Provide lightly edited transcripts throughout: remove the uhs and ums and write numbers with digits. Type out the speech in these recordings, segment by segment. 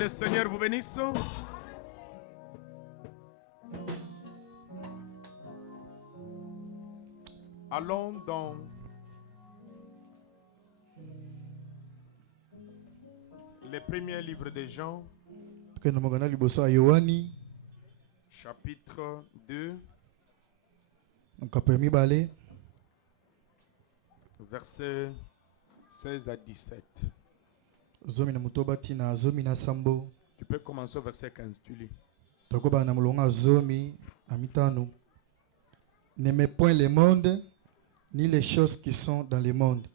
le Seigneur vous bénisse. Allons dans le premier livre de Jean, chapitre 2, versets 16 à 17. Tu peux commencer au verset 15, tu lis. N'aimez point le monde, ni les choses qui sont dans le monde.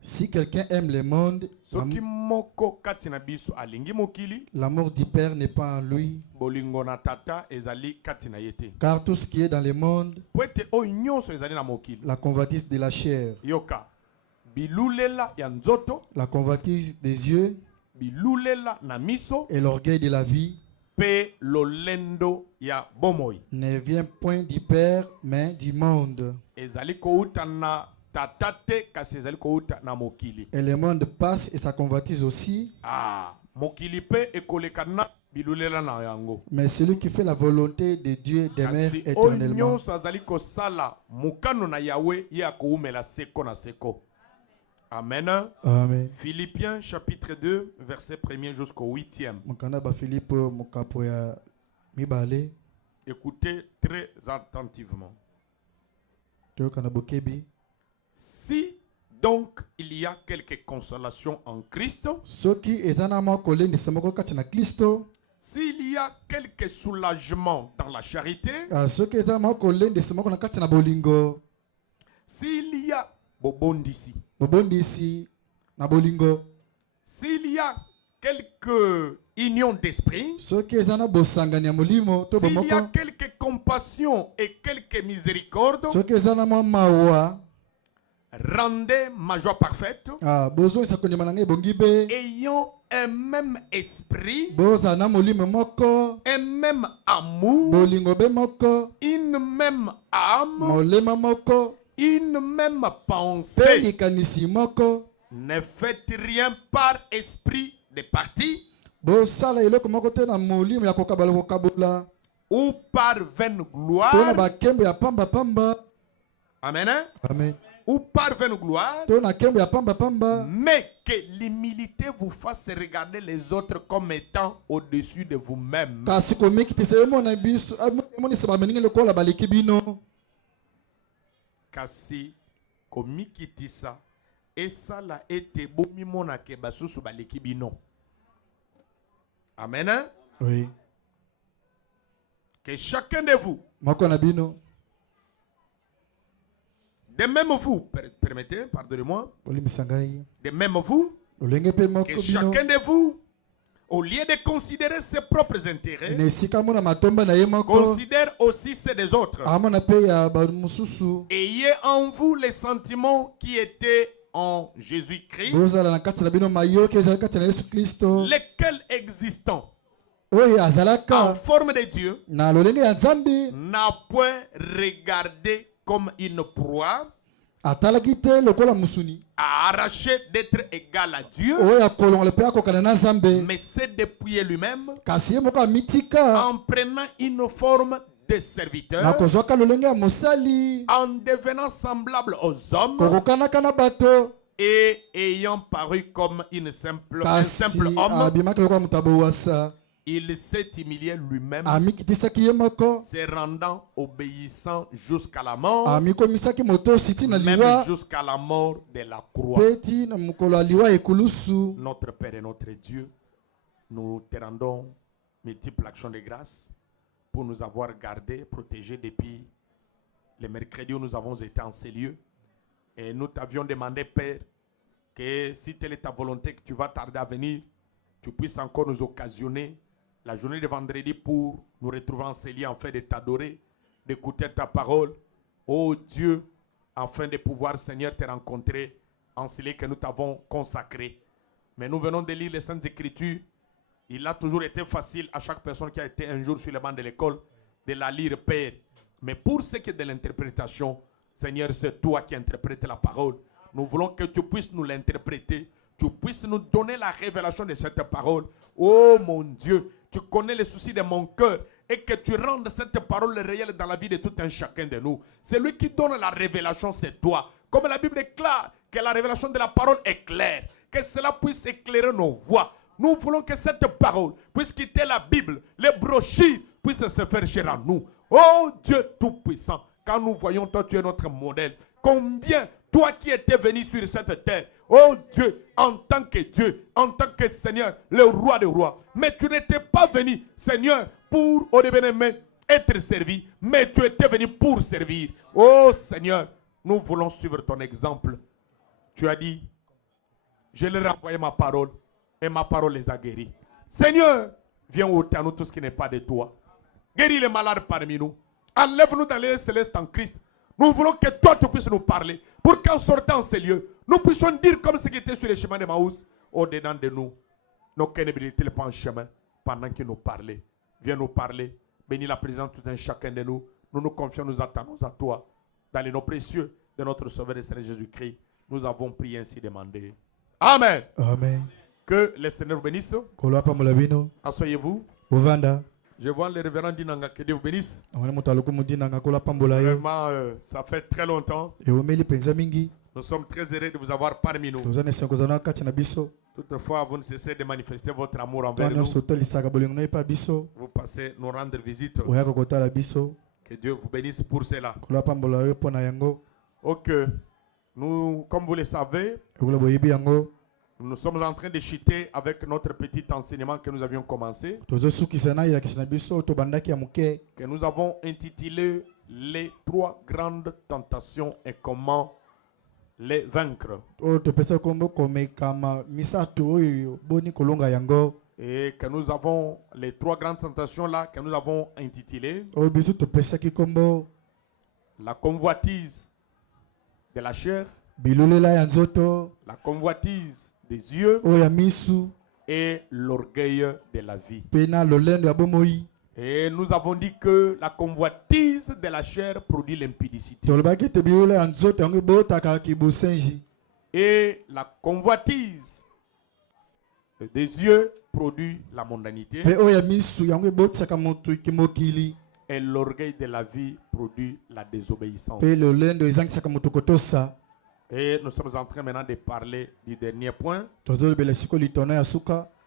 Si quelqu'un aime le monde, l'amour du Père n'est pas en lui. Car tout ce qui est dans le monde, la convoitise de la chair, la convoitise des yeux et l'orgueil de la vie ne vient point du Père, mais du monde. Et le monde passe et sa convoitise aussi. Mais celui qui fait la volonté de Dieu demeure éternellement. Amen. Amen. Philippiens chapitre 2, verset 1er jusqu'au 8e. Écoutez très attentivement. Si donc il y a quelque consolation en Christ, s'il y a quelque soulagement dans la charité, s'il y a bobondisi, s'il y a quelque union d'esprit, s'il y a quelque compassion et quelque miséricorde, rendez ma joie parfaite, ayant un même esprit, un même amour, une même âme, une même pensée. Ne faites rien par esprit de parti ou par vaine gloire. Amen. Amen. Ou par vaine gloire, mais que l'humilité vous fasse regarder les autres comme étant au-dessus de vous-même. Kasi komikitisa esala ete bomimona ke basusu baleki bino. Amen. Oui. Que chacun de vous, de même vous, permettez, pardonnez-moi, de même vous, que chacun de vous, au lieu de considérer ses propres intérêts, considère aussi ceux des autres. Ayez en vous les sentiments qui étaient en Jésus-Christ, lesquels existant en forme de Dieu, n'a point regardé comme une proie à arracher d'être égal à Dieu, mais s'est dépouillé lui-même en prenant une forme de serviteur, en devenant semblable aux hommes et ayant paru comme un simple homme. Il s'est humilié lui-même, se rendant obéissant jusqu'à la mort, même jusqu'à la mort de la croix. Notre Père et notre Dieu, nous te rendons multiples actions de grâce pour nous avoir gardés, protégés depuis les mercredis où nous avons été en ces lieux. Et nous t'avions demandé, Père, que si telle est ta volonté, que tu vas tarder à venir, tu puisses encore nous occasionner la journée de vendredi pour nous retrouver en ces lieux, afin de t'adorer, d'écouter ta parole. Oh Dieu, afin de pouvoir, Seigneur, te rencontrer en ces lieux que nous t'avons consacrés. Mais nous venons de lire les Saintes Écritures. Il a toujours été facile à chaque personne qui a été un jour sur le banc de l'école de la lire, Père. Mais pour ce qui est de l'interprétation, Seigneur, c'est toi qui interprètes la parole. Nous voulons que tu puisses nous l'interpréter. Tu puisses nous donner la révélation de cette parole. Oh mon Dieu, tu connais les soucis de mon cœur et que tu rendes cette parole réelle dans la vie de tout un chacun de nous. C'est lui qui donne la révélation, c'est toi. Comme la Bible déclare que la révélation de la parole est claire, que cela puisse éclairer nos voies. Nous voulons que cette parole puisse quitter la Bible, les brochures puissent se faire chair en nous. Oh Dieu Tout-Puissant, quand nous voyons toi, tu es notre modèle. Combien, toi qui étais venu sur cette terre, oh Dieu, en tant que Dieu, en tant que Seigneur, le roi des rois. Mais tu n'étais pas venu, Seigneur, pour, oh bien-aimé, être servi, mais tu étais venu pour servir. Oh Seigneur, nous voulons suivre ton exemple. Tu as dit, je leur ai envoyé ma parole et ma parole les a guéris. Seigneur, viens ôter à nous tout ce qui n'est pas de toi. Guéris les malades parmi nous. Enlève-nous dans les célestes en Christ. Nous voulons que toi tu puisses nous parler. Pour qu'en sortant de ces lieux, nous puissions dire comme ce qui était sur les chemins de Maús, au-dedans de nous. Nos cœurs n'étaient pas en chemin pendant qu'il nous parlait. Viens nous parler. Bénis la présence de tout un chacun de nous. Nous nous confions, nous attendons à toi. Dans les noms précieux de notre Sauveur et Seigneur Jésus-Christ, nous avons prié ainsi demandé. Amen. Amen. Que le Seigneur vous bénisse. Asseyez-vous. Je vois le révérend Dinanga, que Dieu vous bénisse. Vraiment, ça fait très longtemps. Nous sommes très heureux de vous avoir parmi nous. Toutefois, vous ne cessez de manifester votre amour envers nous. Vous passez nous rendre visite. Que Dieu vous bénisse pour cela. Ok. Nous, comme vous le savez, nous sommes en train de chuter avec notre petit enseignement que nous avions commencé, que nous avons intitulé les 3 grandes tentations et comment les vaincre. Et que nous avons les 3 grandes tentations là que nous avons intitulées la convoitise de la chair, la convoitise des yeux et l'orgueil de la vie. Et nous avons dit que la convoitise de la chair produit l'impudicité. Et la convoitise des yeux produit la mondanité. Et l'orgueil de la vie produit la désobéissance. Et nous sommes en train maintenant de parler du dernier point,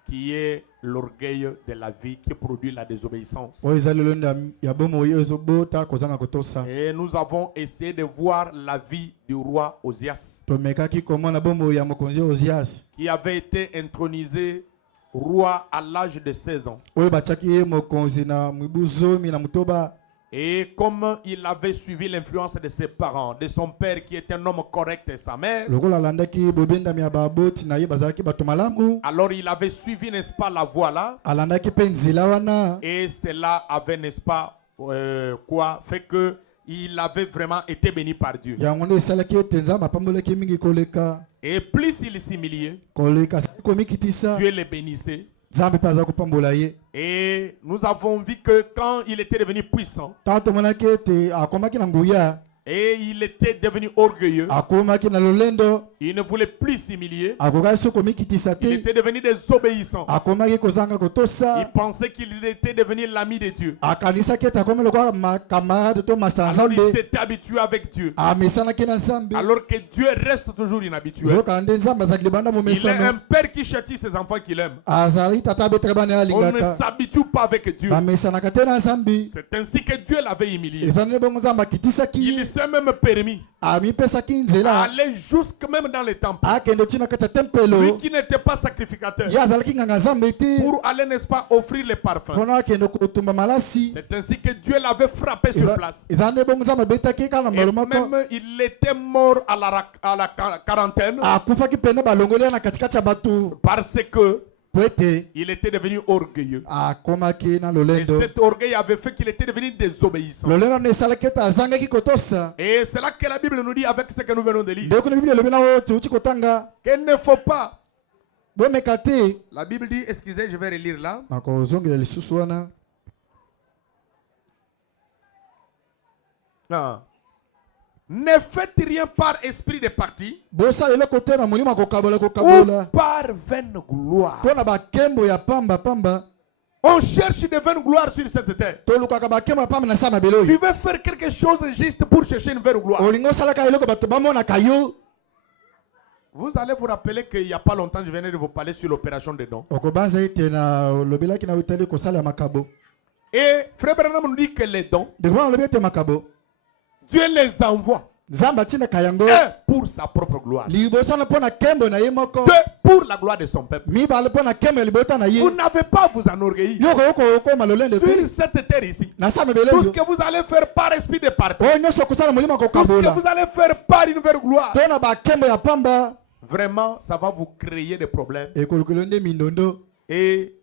qui est l'orgueil de la vie qui produit la désobéissance. Et nous avons essayé de voir la vie du roi Osias, qui avait été intronisé roi à l'âge de 16 ans. Et comme il avait suivi l'influence de ses parents, de son père qui était un homme correct et sa mère, alors il avait suivi, n'est-ce pas, la voie là. Et cela avait, n'est-ce pas, fait que il avait vraiment été béni par Dieu. Et plus il s'humiliait, Dieu le bénissait. Et nous avons vu que quand il était devenu puissant, et il était devenu orgueilleux, il ne voulait plus s'humilier, il était devenu désobéissant, il pensait qu'il était devenu l'ami de Dieu. Alors il s'était habitué avec Dieu, alors que Dieu reste toujours inhabitué. Il est un père qui châtie ses enfants qu'il aime. On ne s'habitue pas avec Dieu. C'est ainsi que Dieu l'avait humilié. Il s'est même permis aller jusque même dans les temples. Lui qui n'était pas sacrificateur, pour aller, n'est-ce pas, offrir les parfums. C'est ainsi que Dieu l'avait frappé sur place. Et même il était mort à la quarantaine parce que il était devenu orgueilleux. Et cet orgueil avait fait qu'il était devenu désobéissant. Et c'est là que la Bible nous dit, avec ce que nous venons de lire, qu'il ne faut pas. La Bible dit, excusez, je vais relire là. Ne faites rien par esprit de parti ou par vaine gloire. On cherche de vaine gloire sur cette terre. Tu veux faire quelque chose juste pour chercher une vaine gloire. Vous allez vous rappeler qu'il n'y a pas longtemps, je venais de vous parler sur l'opération de dons. Et Frère Branham nous dit que les dons, Dieu les envoie. Un, pour sa propre gloire. Deux, pour la gloire de son peuple. Vous n'avez pas à vous enorgueillir. Sur cette terre ici, tout ce que vous allez faire par esprit de parti, tout ce que vous allez faire par une vraie gloire, vraiment, ça va vous créer des problèmes. Et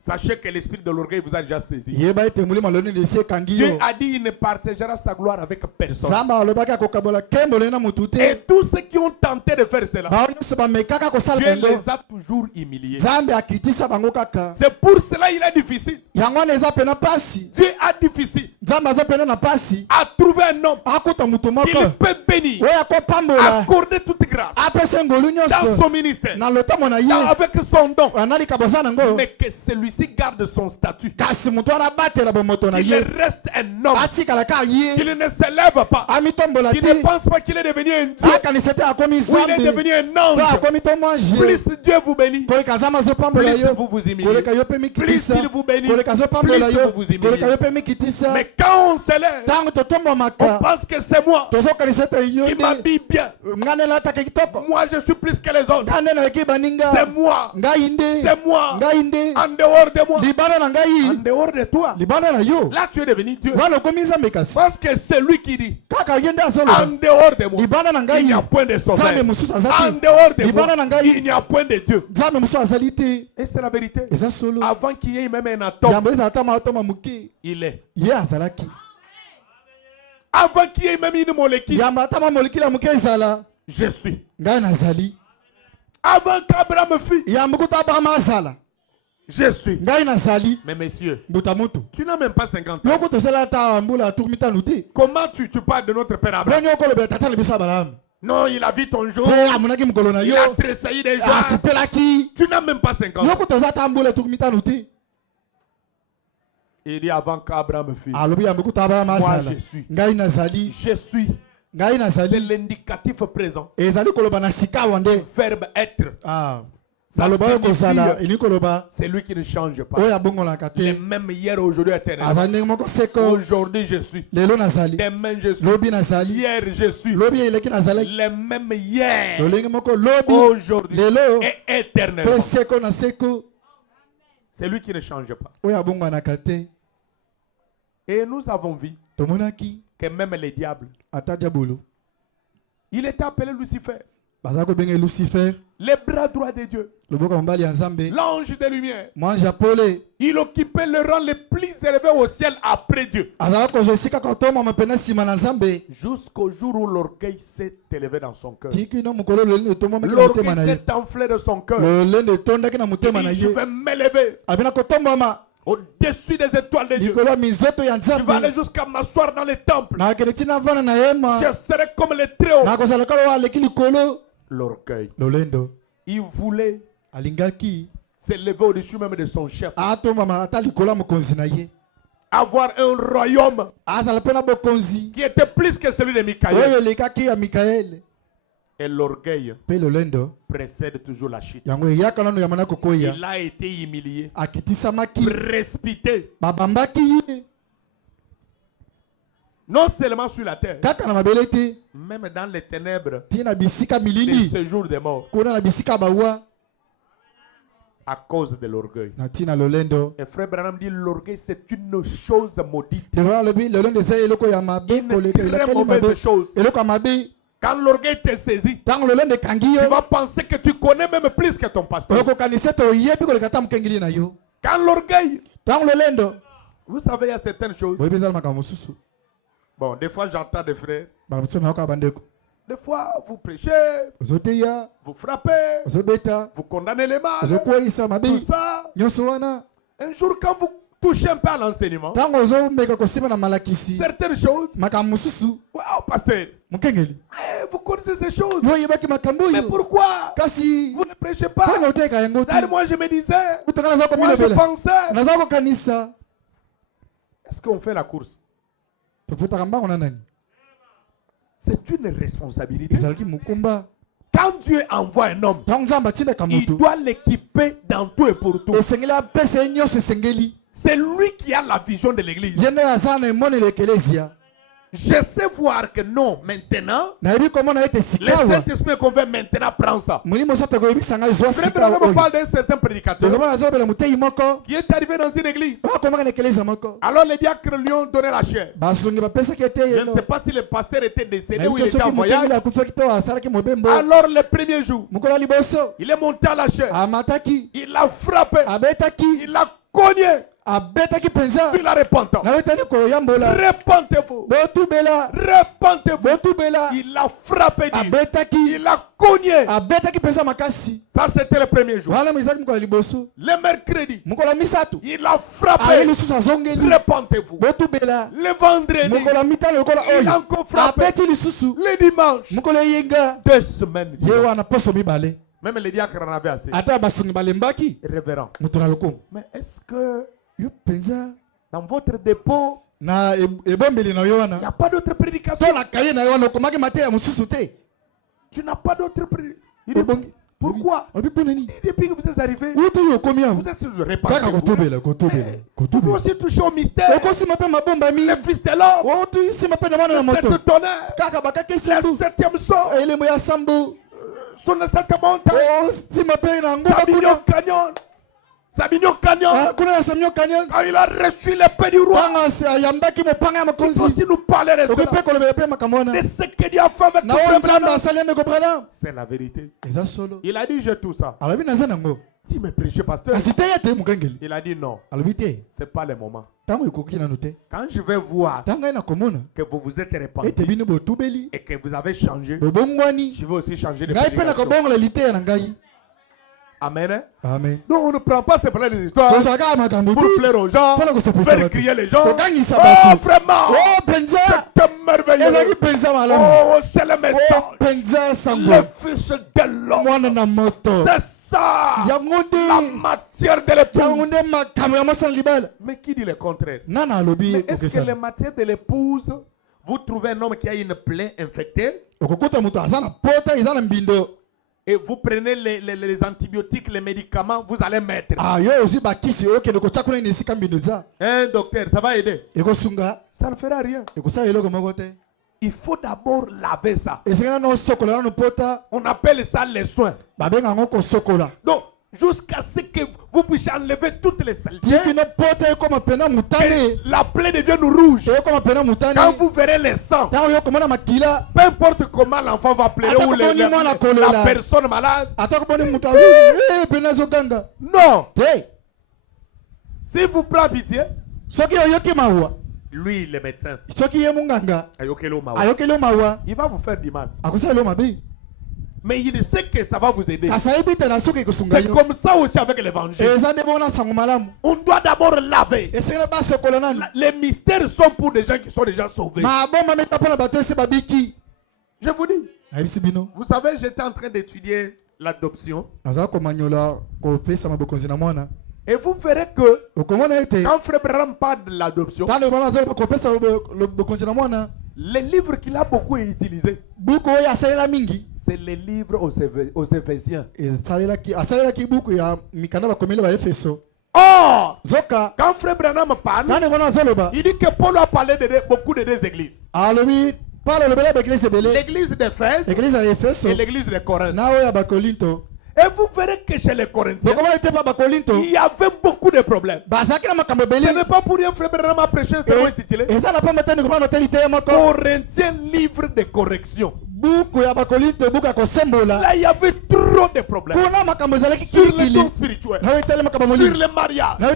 sachez que l'esprit de l'orgueil vous a déjà saisi. Dieu a dit qu'il ne partagera sa gloire avec personne. Et tous ceux qui ont tenté de faire cela, Dieu les a toujours humiliés. C'est pour cela qu'il est difficile. Dieu a difficile à trouver un homme qu'il peut bénir, accorder toute grâce dans son ministère, avec son don, mais que celui-ci garde son statut. Qu'il reste un homme. Qu'il ne s'élève pas. Qu'il ne pense pas qu'il est devenu un Dieu. Ou il est devenu un ange. Plus Dieu vous bénit, plus vous vous humiliez. Plus il vous bénit, plus vous vous humiliez. Mais quand on s'élève, on pense que c'est moi qui m'habille bien. Moi je suis plus que les autres. C'est moi. C'est moi. En dehors de moi, en dehors de toi, là tu es devenu Dieu. Parce que c'est lui qui dit, en dehors de moi, il n'y a point de sauveur. En dehors de moi, il n'y a point de Dieu. Et c'est la vérité. Avant qu'il y ait même un atome, il est. Avant qu'il y ait même une molécule, je suis. Avant qu'Abraham fût, je suis. Mais messieurs, tu n'as même pas 50 ans. Comment tu parles de notre père Abraham? Non, il a vu ton jour. Il a tressailli des gens. Tu n'as même pas 50 ans. Il dit avant qu'Abraham fût, moi je suis. Je suis. C'est l'indicatif présent. Verbe être. C'est lui qui ne change pas. Les mêmes hier, aujourd'hui, éternellement. Aujourd'hui je suis. Demain je suis. Hier je suis. Les mêmes hier, aujourd'hui et éternellement. C'est lui qui ne change pas. Et nous avons vu que même les diables, il était appelé Lucifer. Les bras droits de Dieu. L'ange de lumière. Il occupait le rang le plus élevé au ciel après Dieu. Jusqu'au jour où l'orgueil s'est élevé dans son cœur. L'orgueil s'est enflé de son cœur. Il dit, je vais m'élever au-dessus des étoiles de Dieu. Je vais aller jusqu'à m'asseoir dans les temples. Je serai comme les très hauts. L'orgueil. Il voulait s'élever au-dessus même de son chef. Avoir un royaume qui était plus que celui de Michaël. Et l'orgueil précède toujours la chute. Il a été humilié, précipité. Non seulement sur la terre, même dans les ténèbres du séjour des morts. À cause de l'orgueil. Et Frère Branham dit l'orgueil c'est une chose maudite. Une très mauvaise chose. Quand l'orgueil te saisit, tu vas penser que tu connais même plus que ton pasteur. Quand l'orgueil, vous savez, il y a certaines choses. Bon, des fois j'entends des frères. Des fois vous prêchez, vous frappez, vous condamnez les mal, tout ça. Un jour quand touchez un peu à l'enseignement. Certaines choses. Wow, pasteur. Vous connaissez ces choses. Mais pourquoi vous ne prêchez pas? D'ailleurs, moi je me disais, moi je pensais. Est-ce qu'on fait la course? C'est une responsabilité. Quand Dieu envoie un homme, il doit l'équiper dans tout et pour tout. C'est lui qui a la vision de l'église. Je sais voir que non, maintenant, le Saint-Esprit qu'on veut maintenant prendre ça. Frère, on parle d'un certain prédicateur qui est arrivé dans une église. Alors les diacres lui ont donné la chair. Je ne sais pas si le pasteur était décédé ou il était en voyage. Alors le premier jour, il est monté à la chair. Il l'a frappé. Il l'a cogné. Puis la repentance. Repentez-vous. Repentez-vous. Il l'a frappé. Il l'a cogné. Ça c'était le premier jour. Le mercredi, il l'a frappé. Repentez-vous. Le vendredi, il a encore frappé. Le dimanche, 2 semaines. Même les diacres en avaient assez. Révérend. Mais est-ce que dans votre dépôt, il n'y a pas d'autre prédication? Tu n'as pas d'autre prédication. Pourquoi? Depuis que vous êtes arrivé, vous êtes sur le répandez-vous. Vous aussi touché au mystère. Le fils de l'homme. Le sept tonnerre. Le septième sort. Sur le septième montagne. Saminio Canyon. Quand il a reçu l'épée du roi, il faut aussi nous parler de cela. De ce que Dieu a fait avec nous. C'est la vérité. Il a dit j'ai tout ça. Il me prêchait, pasteur. Il a dit non. C'est pas le moment. Quand je vais voir que vous vous êtes répandu et que vous avez changé, je vais aussi changer de prédication. Amen. Amen. Donc on ne prend pas ces problèmes des histoires pour plaire aux gens, faire crier les gens. Oh vraiment, c'est merveilleux. Oh c'est le message. Le fils de l'homme. C'est ça. La matière de l'épouse. Mais qui dit le contraire? Mais est-ce que la matière de l'épouse, vous trouvez un homme qui a une plaie infectée? Et vous prenez les antibiotiques, les médicaments, vous allez mettre. Hein, docteur, ça va aider? Ça ne fera rien. Il faut d'abord laver ça. On appelle ça les soins. Donc, jusqu'à ce que vous puissiez enlever toutes les saletés. La plaie devient rouge. Quand vous verrez les sangs, peu importe comment l'enfant va pleurer ou la personne malade. Non. Si vous prenez pitié, lui le médecin, il va vous faire du mal. Mais il sait que ça va vous aider. C'est comme ça aussi avec l'évangile. On doit d'abord laver. Les mystères sont pour des gens qui sont déjà sauvés. Je vous dis. Vous savez, j'étais en train d'étudier l'adoption. Et vous verrez que quand Frère Branham parle de l'adoption, les livres qu'il a beaucoup utilisés, c'est les livres aux Éphésiens. Or, quand Frère Branham parle, il dit que Paul a parlé de beaucoup de deux églises. L'église d'Éphèse et l'église de Corinthe. Et vous verrez que chez les Corinthiens, il y avait beaucoup de problèmes. Ce n'est pas pour rien Frère Branham a prêché ce mot intitulé Corinthiens, livre de correction. Là, il y avait trop de problèmes. Sur le don spirituel, sur le mariage, sur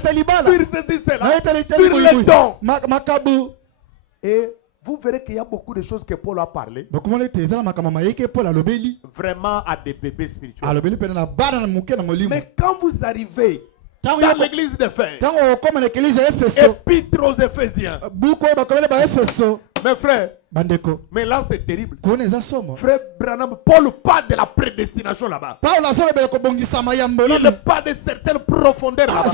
ceci, cela, sur les dons. Et vous verrez qu'il y a beaucoup de choses que Paul a parlé. Vraiment à des bébés spirituels. Mais quand vous arrivez dans l'église d'Éphèse. Épître aux Éphésiens. Mes frères, mais là c'est terrible. Frère Branham, Paul parle de la prédestination là-bas. Il parle de certaines profondeurs là-bas.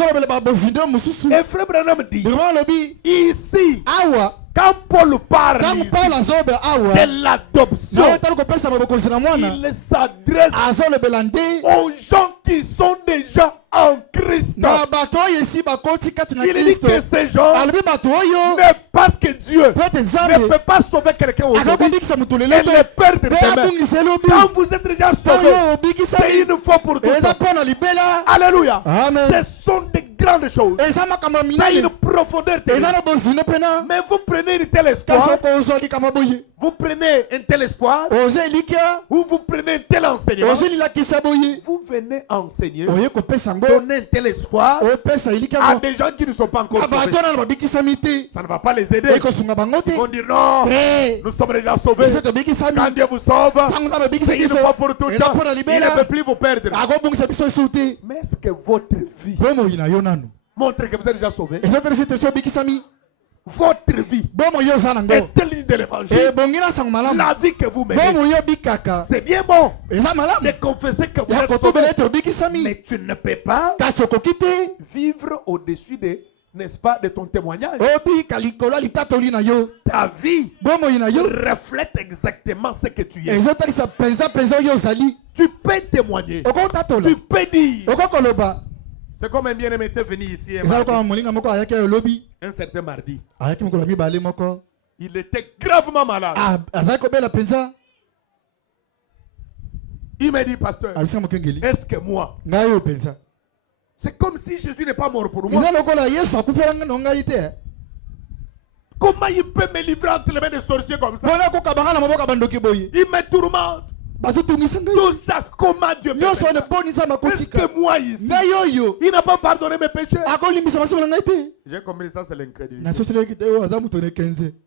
Et frère Branham dit, ici, quand Paul parle ici de l'adoption, il s'adresse aux gens qui sont déjà en Christ. Il dit que ces gens, mais parce que Dieu ne peut pas sauver quelqu'un aujourd'hui, et le perdre demain. Quand vous êtes déjà sauvé, c'est une fois pour toutes. Alléluia. Ce sont des grandes choses. C'est une profondeur terrible. Mais vous prenez une telle espoir, vous prenez un tel espoir, ou vous prenez un tel enseignement, vous venez enseigner, donner un tel espoir à des gens qui ne sont pas encore sauvés. Ça ne va pas les aider. Ils vont dire non, nous sommes déjà sauvés. Quand Dieu vous sauve, c'est une fois pour toutes. Il ne peut plus vous perdre. Mais est-ce que votre vie montre que vous êtes déjà sauvé? Votre vie est digne de l'évangile. La vie que vous menez, c'est bien bon de confesser que vous êtes sauvé, mais tu ne peux pas vivre au-dessus de, n'est-ce pas, de ton témoignage. Ta vie reflète exactement ce que tu es. Tu peux témoigner. Tu peux dire. C'est comme un bien-aimé était venu ici un certain mardi. Il était gravement malade. Il m'a dit, pasteur, est-ce que moi, c'est comme si Jésus n'est pas mort pour moi. Comment il peut me livrer entre les mains des sorciers comme ça? Il me tourmente. Tout ça, comment Dieu peut faire? Est-ce que moi ici, il n'a pas pardonné mes péchés? J'ai compris ça, c'est l'incrédulité.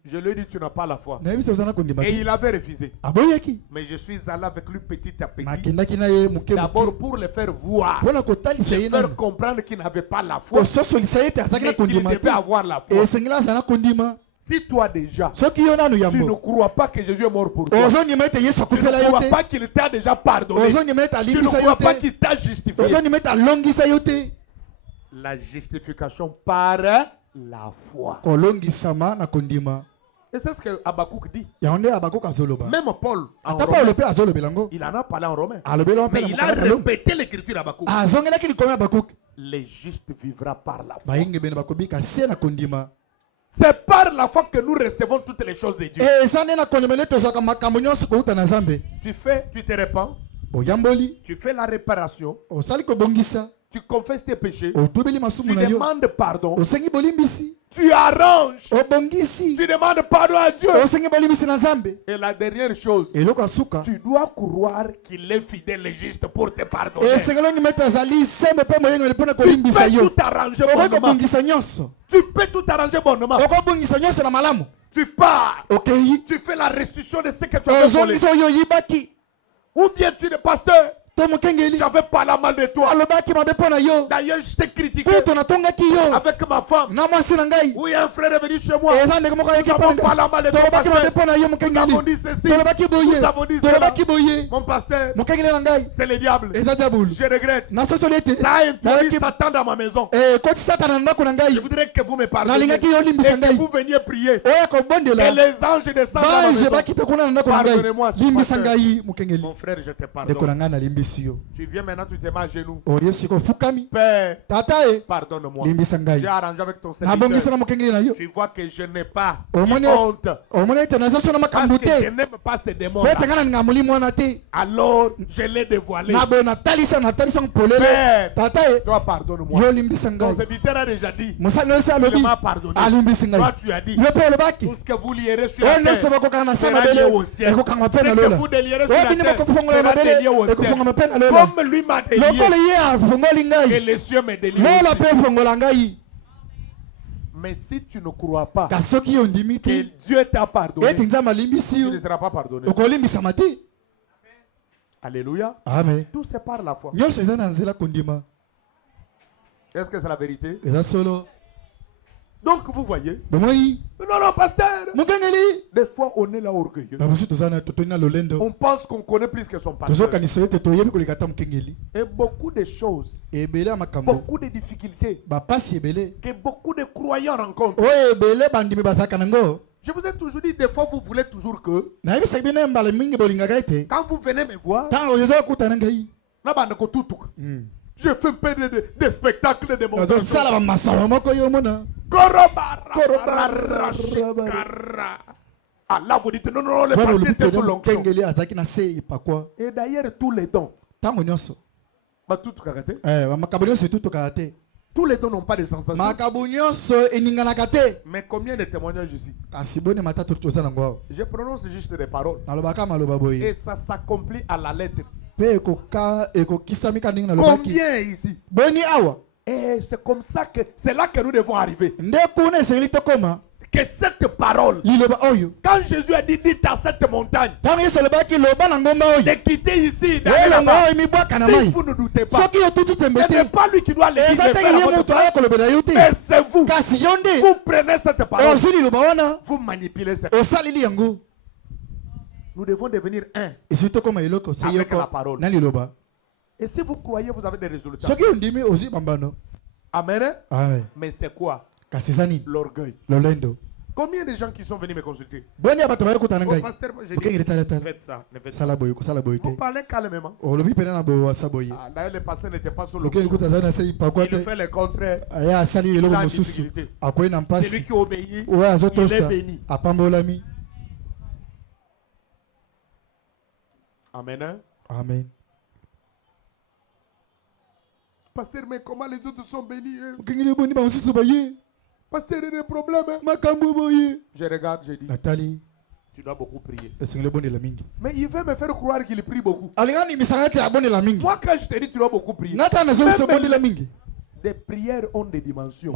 Je lui ai dit, tu n'as pas la foi. Et il avait refusé. Mais je suis allé avec lui petit à petit. D'abord pour le faire voir, le faire comprendre qu'il n'avait pas la foi, mais qu'il devait avoir la foi. Si toi déjà, tu ne crois pas que Jésus est mort pour toi, tu ne crois pas qu'il t'a déjà pardonné, tu ne crois pas qu'il t'a justifié. La justification par la foi. Et c'est ce que Habakkuk dit. Même Paul, il en a parlé en romain. Mais il a répété l'écriture Habakkuk. Le juste vivra par la foi. C'est par la foi que nous recevons toutes les choses de Dieu. Tu te répands. Tu fais la réparation. Tu confesses tes péchés. Tu demandes pardon. Tu arranges. Tu demandes pardon à Dieu. Et la dernière chose, tu dois croire qu'il est fidèle et juste pour te pardonner. Tu peux tout arranger bonnement. Tu peux tout arranger bonnement. Tu pars. Tu fais la restitution de ce que tu as volé. Ou bien tu es pasteur. J'avais pas la mal de toi. D'ailleurs, je t'ai critiqué avec ma femme. Oui, un frère est venu chez moi. Nous n'avons pas la mal de toi, pasteur. Nous avons dit ceci. Nous avons dit cela. Mon pasteur, c'est le diable. Je regrette. Ça a introduit Satan dans ma maison. Je voudrais que vous me pardonniez et que vous veniez prier. Et les anges descendent dans ma maison. Pardonnez-moi. Mon frère, je te pardonne. Tu viens maintenant, tu te mets à genoux. Père, pardonne-moi. J'ai arrangé avec ton serviteur. Tu vois que je n'ai pas honte. Parce que je n'aime pas ces démons. Alors, je l'ai dévoilé. Père, toi, pardonne-moi. Ton serviteur a déjà dit. Il m'a pardonné. Toi, tu as dit. Tout ce que vous lierez sur la terre sera lié au ciel. Ce que vous délierez sur la terre sera délié au ciel. Comme lui m'a délié, et les cieux me délient. Mais si tu ne crois pas que Dieu t'a pardonné, tu ne seras pas pardonné. Alléluia. Amen. Tout c'est par la foi. Nyonso eza na nzela kondima. Est-ce que c'est la vérité? eza solo. Donc vous voyez. Bomoi. Non, pasteur. Mukengeli. Des fois on est là orgueilleux. Babusu tozana totona lolendo. On pense qu'on connaît plus que son pasteur. Tozo kanisele toyebi kolekata mukengeli. Et beaucoup de choses. Ebele makambo. Beaucoup de difficultés. Ba pasi ebele. Que beaucoup de croyants rencontrent. Oye ebele bandimi basaka nango. Je vous ai toujours dit, des fois vous voulez toujours que. Na yebi sabine mbale mingi bolingaka ete. Quand vous venez me voir. Tango yezo kutana ngai. Na bande ko tutuk. Je fais un peu de spectacle de mon temps. Ça, la masala moko yo mona. Korobara. Allah vous dites non, le pasteur était sous l'onction. Et d'ailleurs, tous les dons. Tous les dons n'ont pas de sensation. Mais combien de témoignages ici? Je prononce juste des paroles. Et ça s'accomplit à la lettre. Combien ici? Et c'est comme ça que c'est là que nous devons arriver. Que cette parole, quand Jésus a dit dites à cette montagne de quitter ici, d'aller là-bas, si vous ne doutez pas, ce n'est pas lui qui doit le dire, mais c'est vous. Vous prenez cette parole, vous manipulez cette parole. Nous devons devenir un avec la parole. Et si vous croyez, vous avez des résultats. Amen. Mais c'est quoi? L'orgueil. Combien de gens qui sont venus me consulter? Oh, pasteur, j'ai dit, faites ça. Vous parlez calmement. D'ailleurs, le pasteur n'était pas sur le coup. Il fait le contraire. Il a une difficulté. Celui qui obéit, il est béni. Amen. Amen. Pasteur, mais comment les autres sont bénis? Pasteur, il y a des problèmes. Je regarde, je dis. Nathalie, tu dois beaucoup prier. Mais il veut me faire croire qu'il prie beaucoup. Moi, quand je te dis tu dois beaucoup prier, des prières ont des dimensions.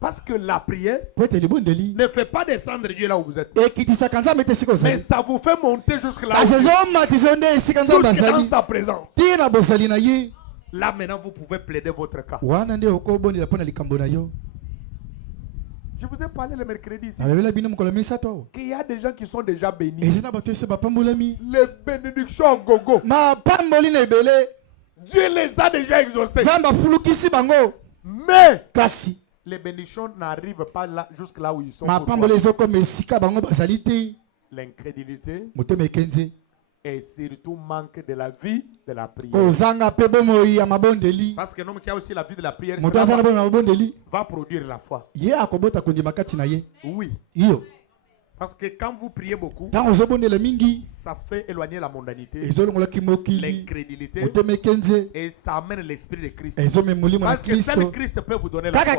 Parce que la prière ne fait pas descendre Dieu là où vous êtes. Mais ça vous fait monter jusque là. Jusque dans sa présence. Là maintenant vous pouvez plaider votre cas. Je vous ai parlé le mercredi ici. Qu'il y a des gens qui sont déjà bénis. Les bénédictions gogo. Dieu les a déjà exaucés. Mais les bénédictions n'arrivent pas là, jusque là où ils sont. L'incrédulité et surtout manque de la vie de la prière. Parce que l'homme qui a aussi la vie de la prière va produire la foi. Oui. Parce que quand vous priez beaucoup, ça fait éloigner la mondanité, l'incrédulité, et ça amène l'esprit de Christ. Parce que seul Christ peut vous donner la foi.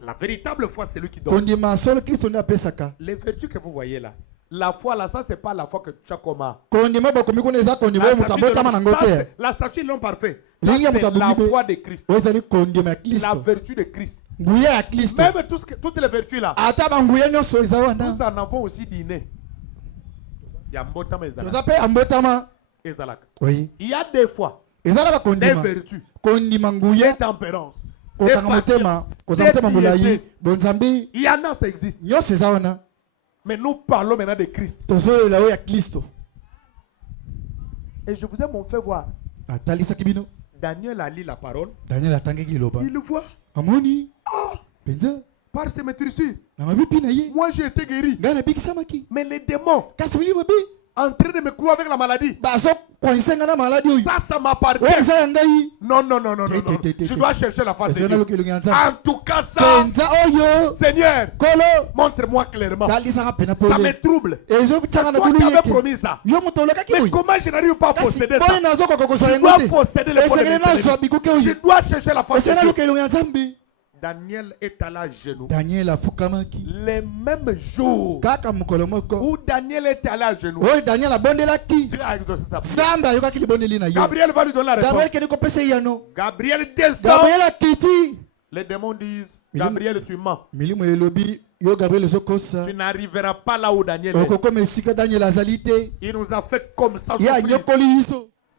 La véritable foi, c'est lui qui donne. Les vertus que vous voyez là, la foi là, ça c'est pas la foi que tu as comme la statue de l'homme parfait. C'est la foi de Christ. La vertu de Christ. Même toutes les vertus là, nous en avons aussi dîné. Il y a des fois des vertus, des tempérances, des patience, des piétés. Il y en a, ça existe. Mais nous parlons maintenant de Christ. Et je vous ai montré voir. Daniel a lu la parole. Il le voit. Par ses maîtrisures. Moi j'ai été guéri. Mais les démons en train de me clouer avec la maladie. Ça m'appartient. Non. Je dois chercher la face de Dieu. En tout cas, ça, Seigneur, montre-moi clairement. Ça me trouble. C'est toi qui avais promis ça. Mais comment je n'arrive pas à posséder ça? Je dois posséder les points. Je dois chercher la face de Dieu. Daniel est allé à genoux. Les mêmes jours où Daniel est allé à genoux, Dieu a exaucé sa prière. Gabriel va lui donner la réponse. Gabriel descend. Les démons disent, Gabriel, tu mens. Tu n'arriveras pas là où Daniel est. Il nous a fait comme ça.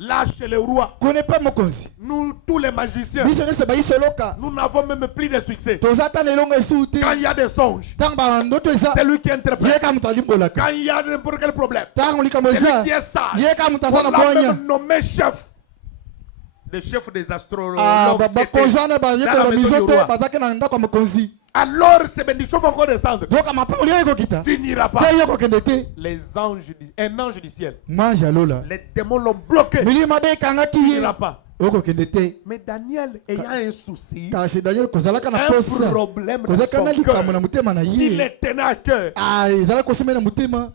Là, chez les rois, Connais pas mon konzi. nous, tous les magiciens, Biso ne se bayi soloka. nous n'avons même plus de succès. Tozata ne longa suti. Quand il y a des songes, Tang ba ndoto eza. c'est lui qui interprète. Yeka mutali bolaka. Quand il y a n'importe quel problème, Tang ulika c'est lui moza. qui est sage. Yeka On mutazana l'a boanya. même nommé chef. Le chef des astrologues. Ah ba qui était konzana ba dans yeka la ba maison du mizoto roi. bazake na ndako mokonzi. Alors ces bénédictions vont encore descendre. Donc ma poli yeko kita. Tu n'iras pas. Te yeko kendete. Les anges, un ange du ciel. Mange alola. Les démons l'ont bloqué. Milima be kanga Tu kiye. n'iras pas. Oko kendete. Mais Daniel ayant un souci, Kasi Daniel kozalaka na un posa. problème dans Kozalaka na son likambo na cœur, mutema na il ye. les tenait à cœur. Ah, ezala kosema na mutema.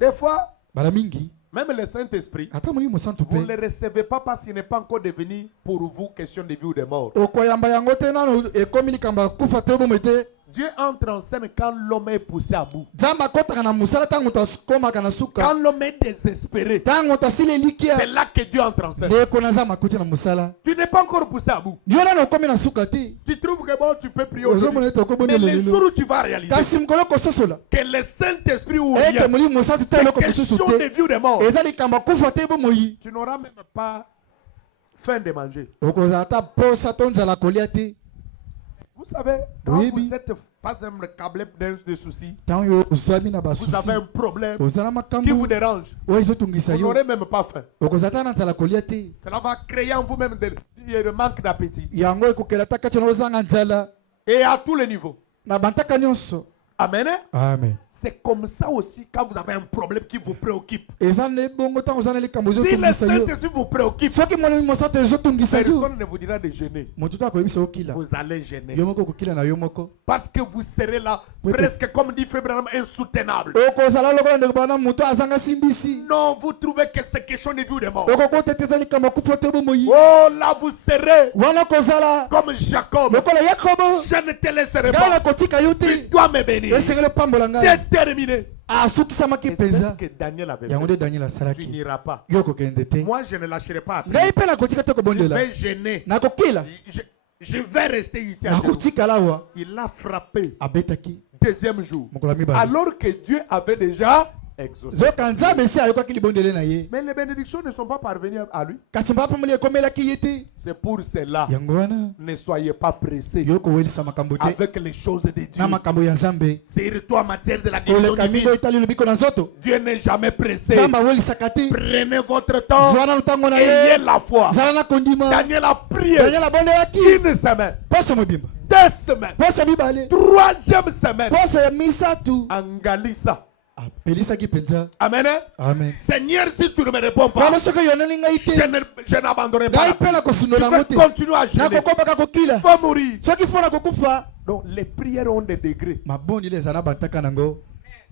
Des fois, Bala mingi. même le Saint-Esprit, Ata moni mo santu vous ne pe. le recevez pas parce qu'il n'est pas encore devenu pour vous question de vie ou de mort. Okoyamba yango te nano ekomi likambo kufa te bomete. Dieu entre en scène quand l'homme est poussé à bout. Zamba kotaka na musala tango taskomaka na Quand suka. l'homme est désespéré, Tango tasile likia. c'est là que Dieu entre en scène. Neko na zamba kuti na musala. Tu n'es pas encore poussé à bout. Yona na komi na suka te. Tu trouves que bon, tu peux prier Ozo aujourd'hui. mona to ko Mais bonele le jour où tu vas réaliser Kasi mkolo kososola. que le Saint-Esprit ou Ete rien, moli mosatu te c'est loko mususu question de te. vie ou de mort, Eza likambo kufa te bomoyi. tu n'auras même pas faim de manger. Okozala ta posa to nzala kolia te. Vous savez, quand Oui, vous oui. êtes pas un câble de soucis, Tango yo uzami na vous avez basusi. un problème Ozala qui makambo. vous dérange, Oyo ezotungisa vous yo. n'aurez même pas faim. Okozala na nzala kolia te. Cela va créer en vous-même le manque d'appétit. Yango ekokela ta kati na ozanga nzala. Et à tous les niveaux. Na bantaka nyonso. Amen. Amen. C'est comme ça aussi quand vous avez un problème qui vous préoccupe. Eza ne bongo tango ozana likambo Si le ezotungisa yo. Saint-Esprit vous préoccupe, Soki moni mosato ezotungisa yo. personne ne vous dira de gêner. Moto to akoyebisa okila. Vous allez gêner. Yo moko okokila na yo moko. Parce que vous serez là, Oui, presque comme dit Frère Branham, insoutenable. Okozala lokola ndeko bana moto azanga simbisi. Non, vous trouvez que c'est question de vie ou de mort. Okokoteteza likambo kufa te bomoyi. Oh, là vous serez Wana kozala. comme Jacob. Lokola Yakobo. Je ne te laisserai Ngala pas. kotika yo Tu te. dois me bénir. Esengele pambola ngai. Déterminé. Asukisamaki Et c'est ce penza. que Daniel avait Yango fait. nde Daniel Tu asalaki. n'iras pas. Yo kokende te. Moi, je ne lâcherai pas après. Ngai pe nakotika te Je kobondela. vais gêner. Nakokila. Je vais rester ici à genoux. Nakotikala awa. Il l'a frappé. Abetaki. Deuxième jour. Mokolo ya mibale. Alors que Dieu avait déjà exaucé. Zoka nzambe esi ayokaki libondele na ye. Mais les bénédictions ne sont pas parvenues à lui. Kasi mbapo moli ekomelaki ye te. C'est pour cela. Yango wana. Ne soyez pas pressés Yo kowelisa makambo te. avec les choses de Dieu. Na makambo ya nzambe. Surtout en matière de la guérison Koleka divine. mingo etali lobiko na nzoto. Dieu n'est jamais pressé. Nzambe awelisaka te. Prenez votre temps. Zwana lutango na Ayez ye. la foi. Zala na kondima. Daniel a prié Daniel abondelaki. une semaine, Poso mobimba. 2 semaines, Poso mibale. 3e semaine. Poso ya misatu. Angalisa. Apelisaki penza. Amen. Amen. Seigneur, si tu ne me réponds pas, Kalo soki yoneli ngai te. je n'abandonnerai pas. Ngai la pe na prière. kosundola Tu yango vas te. continuer à gêner. Nakokobaka kokila. Il faut mourir. Soki fona kokufa. Donc les prières ont des degrés. Maboni le ezala bantaka nango.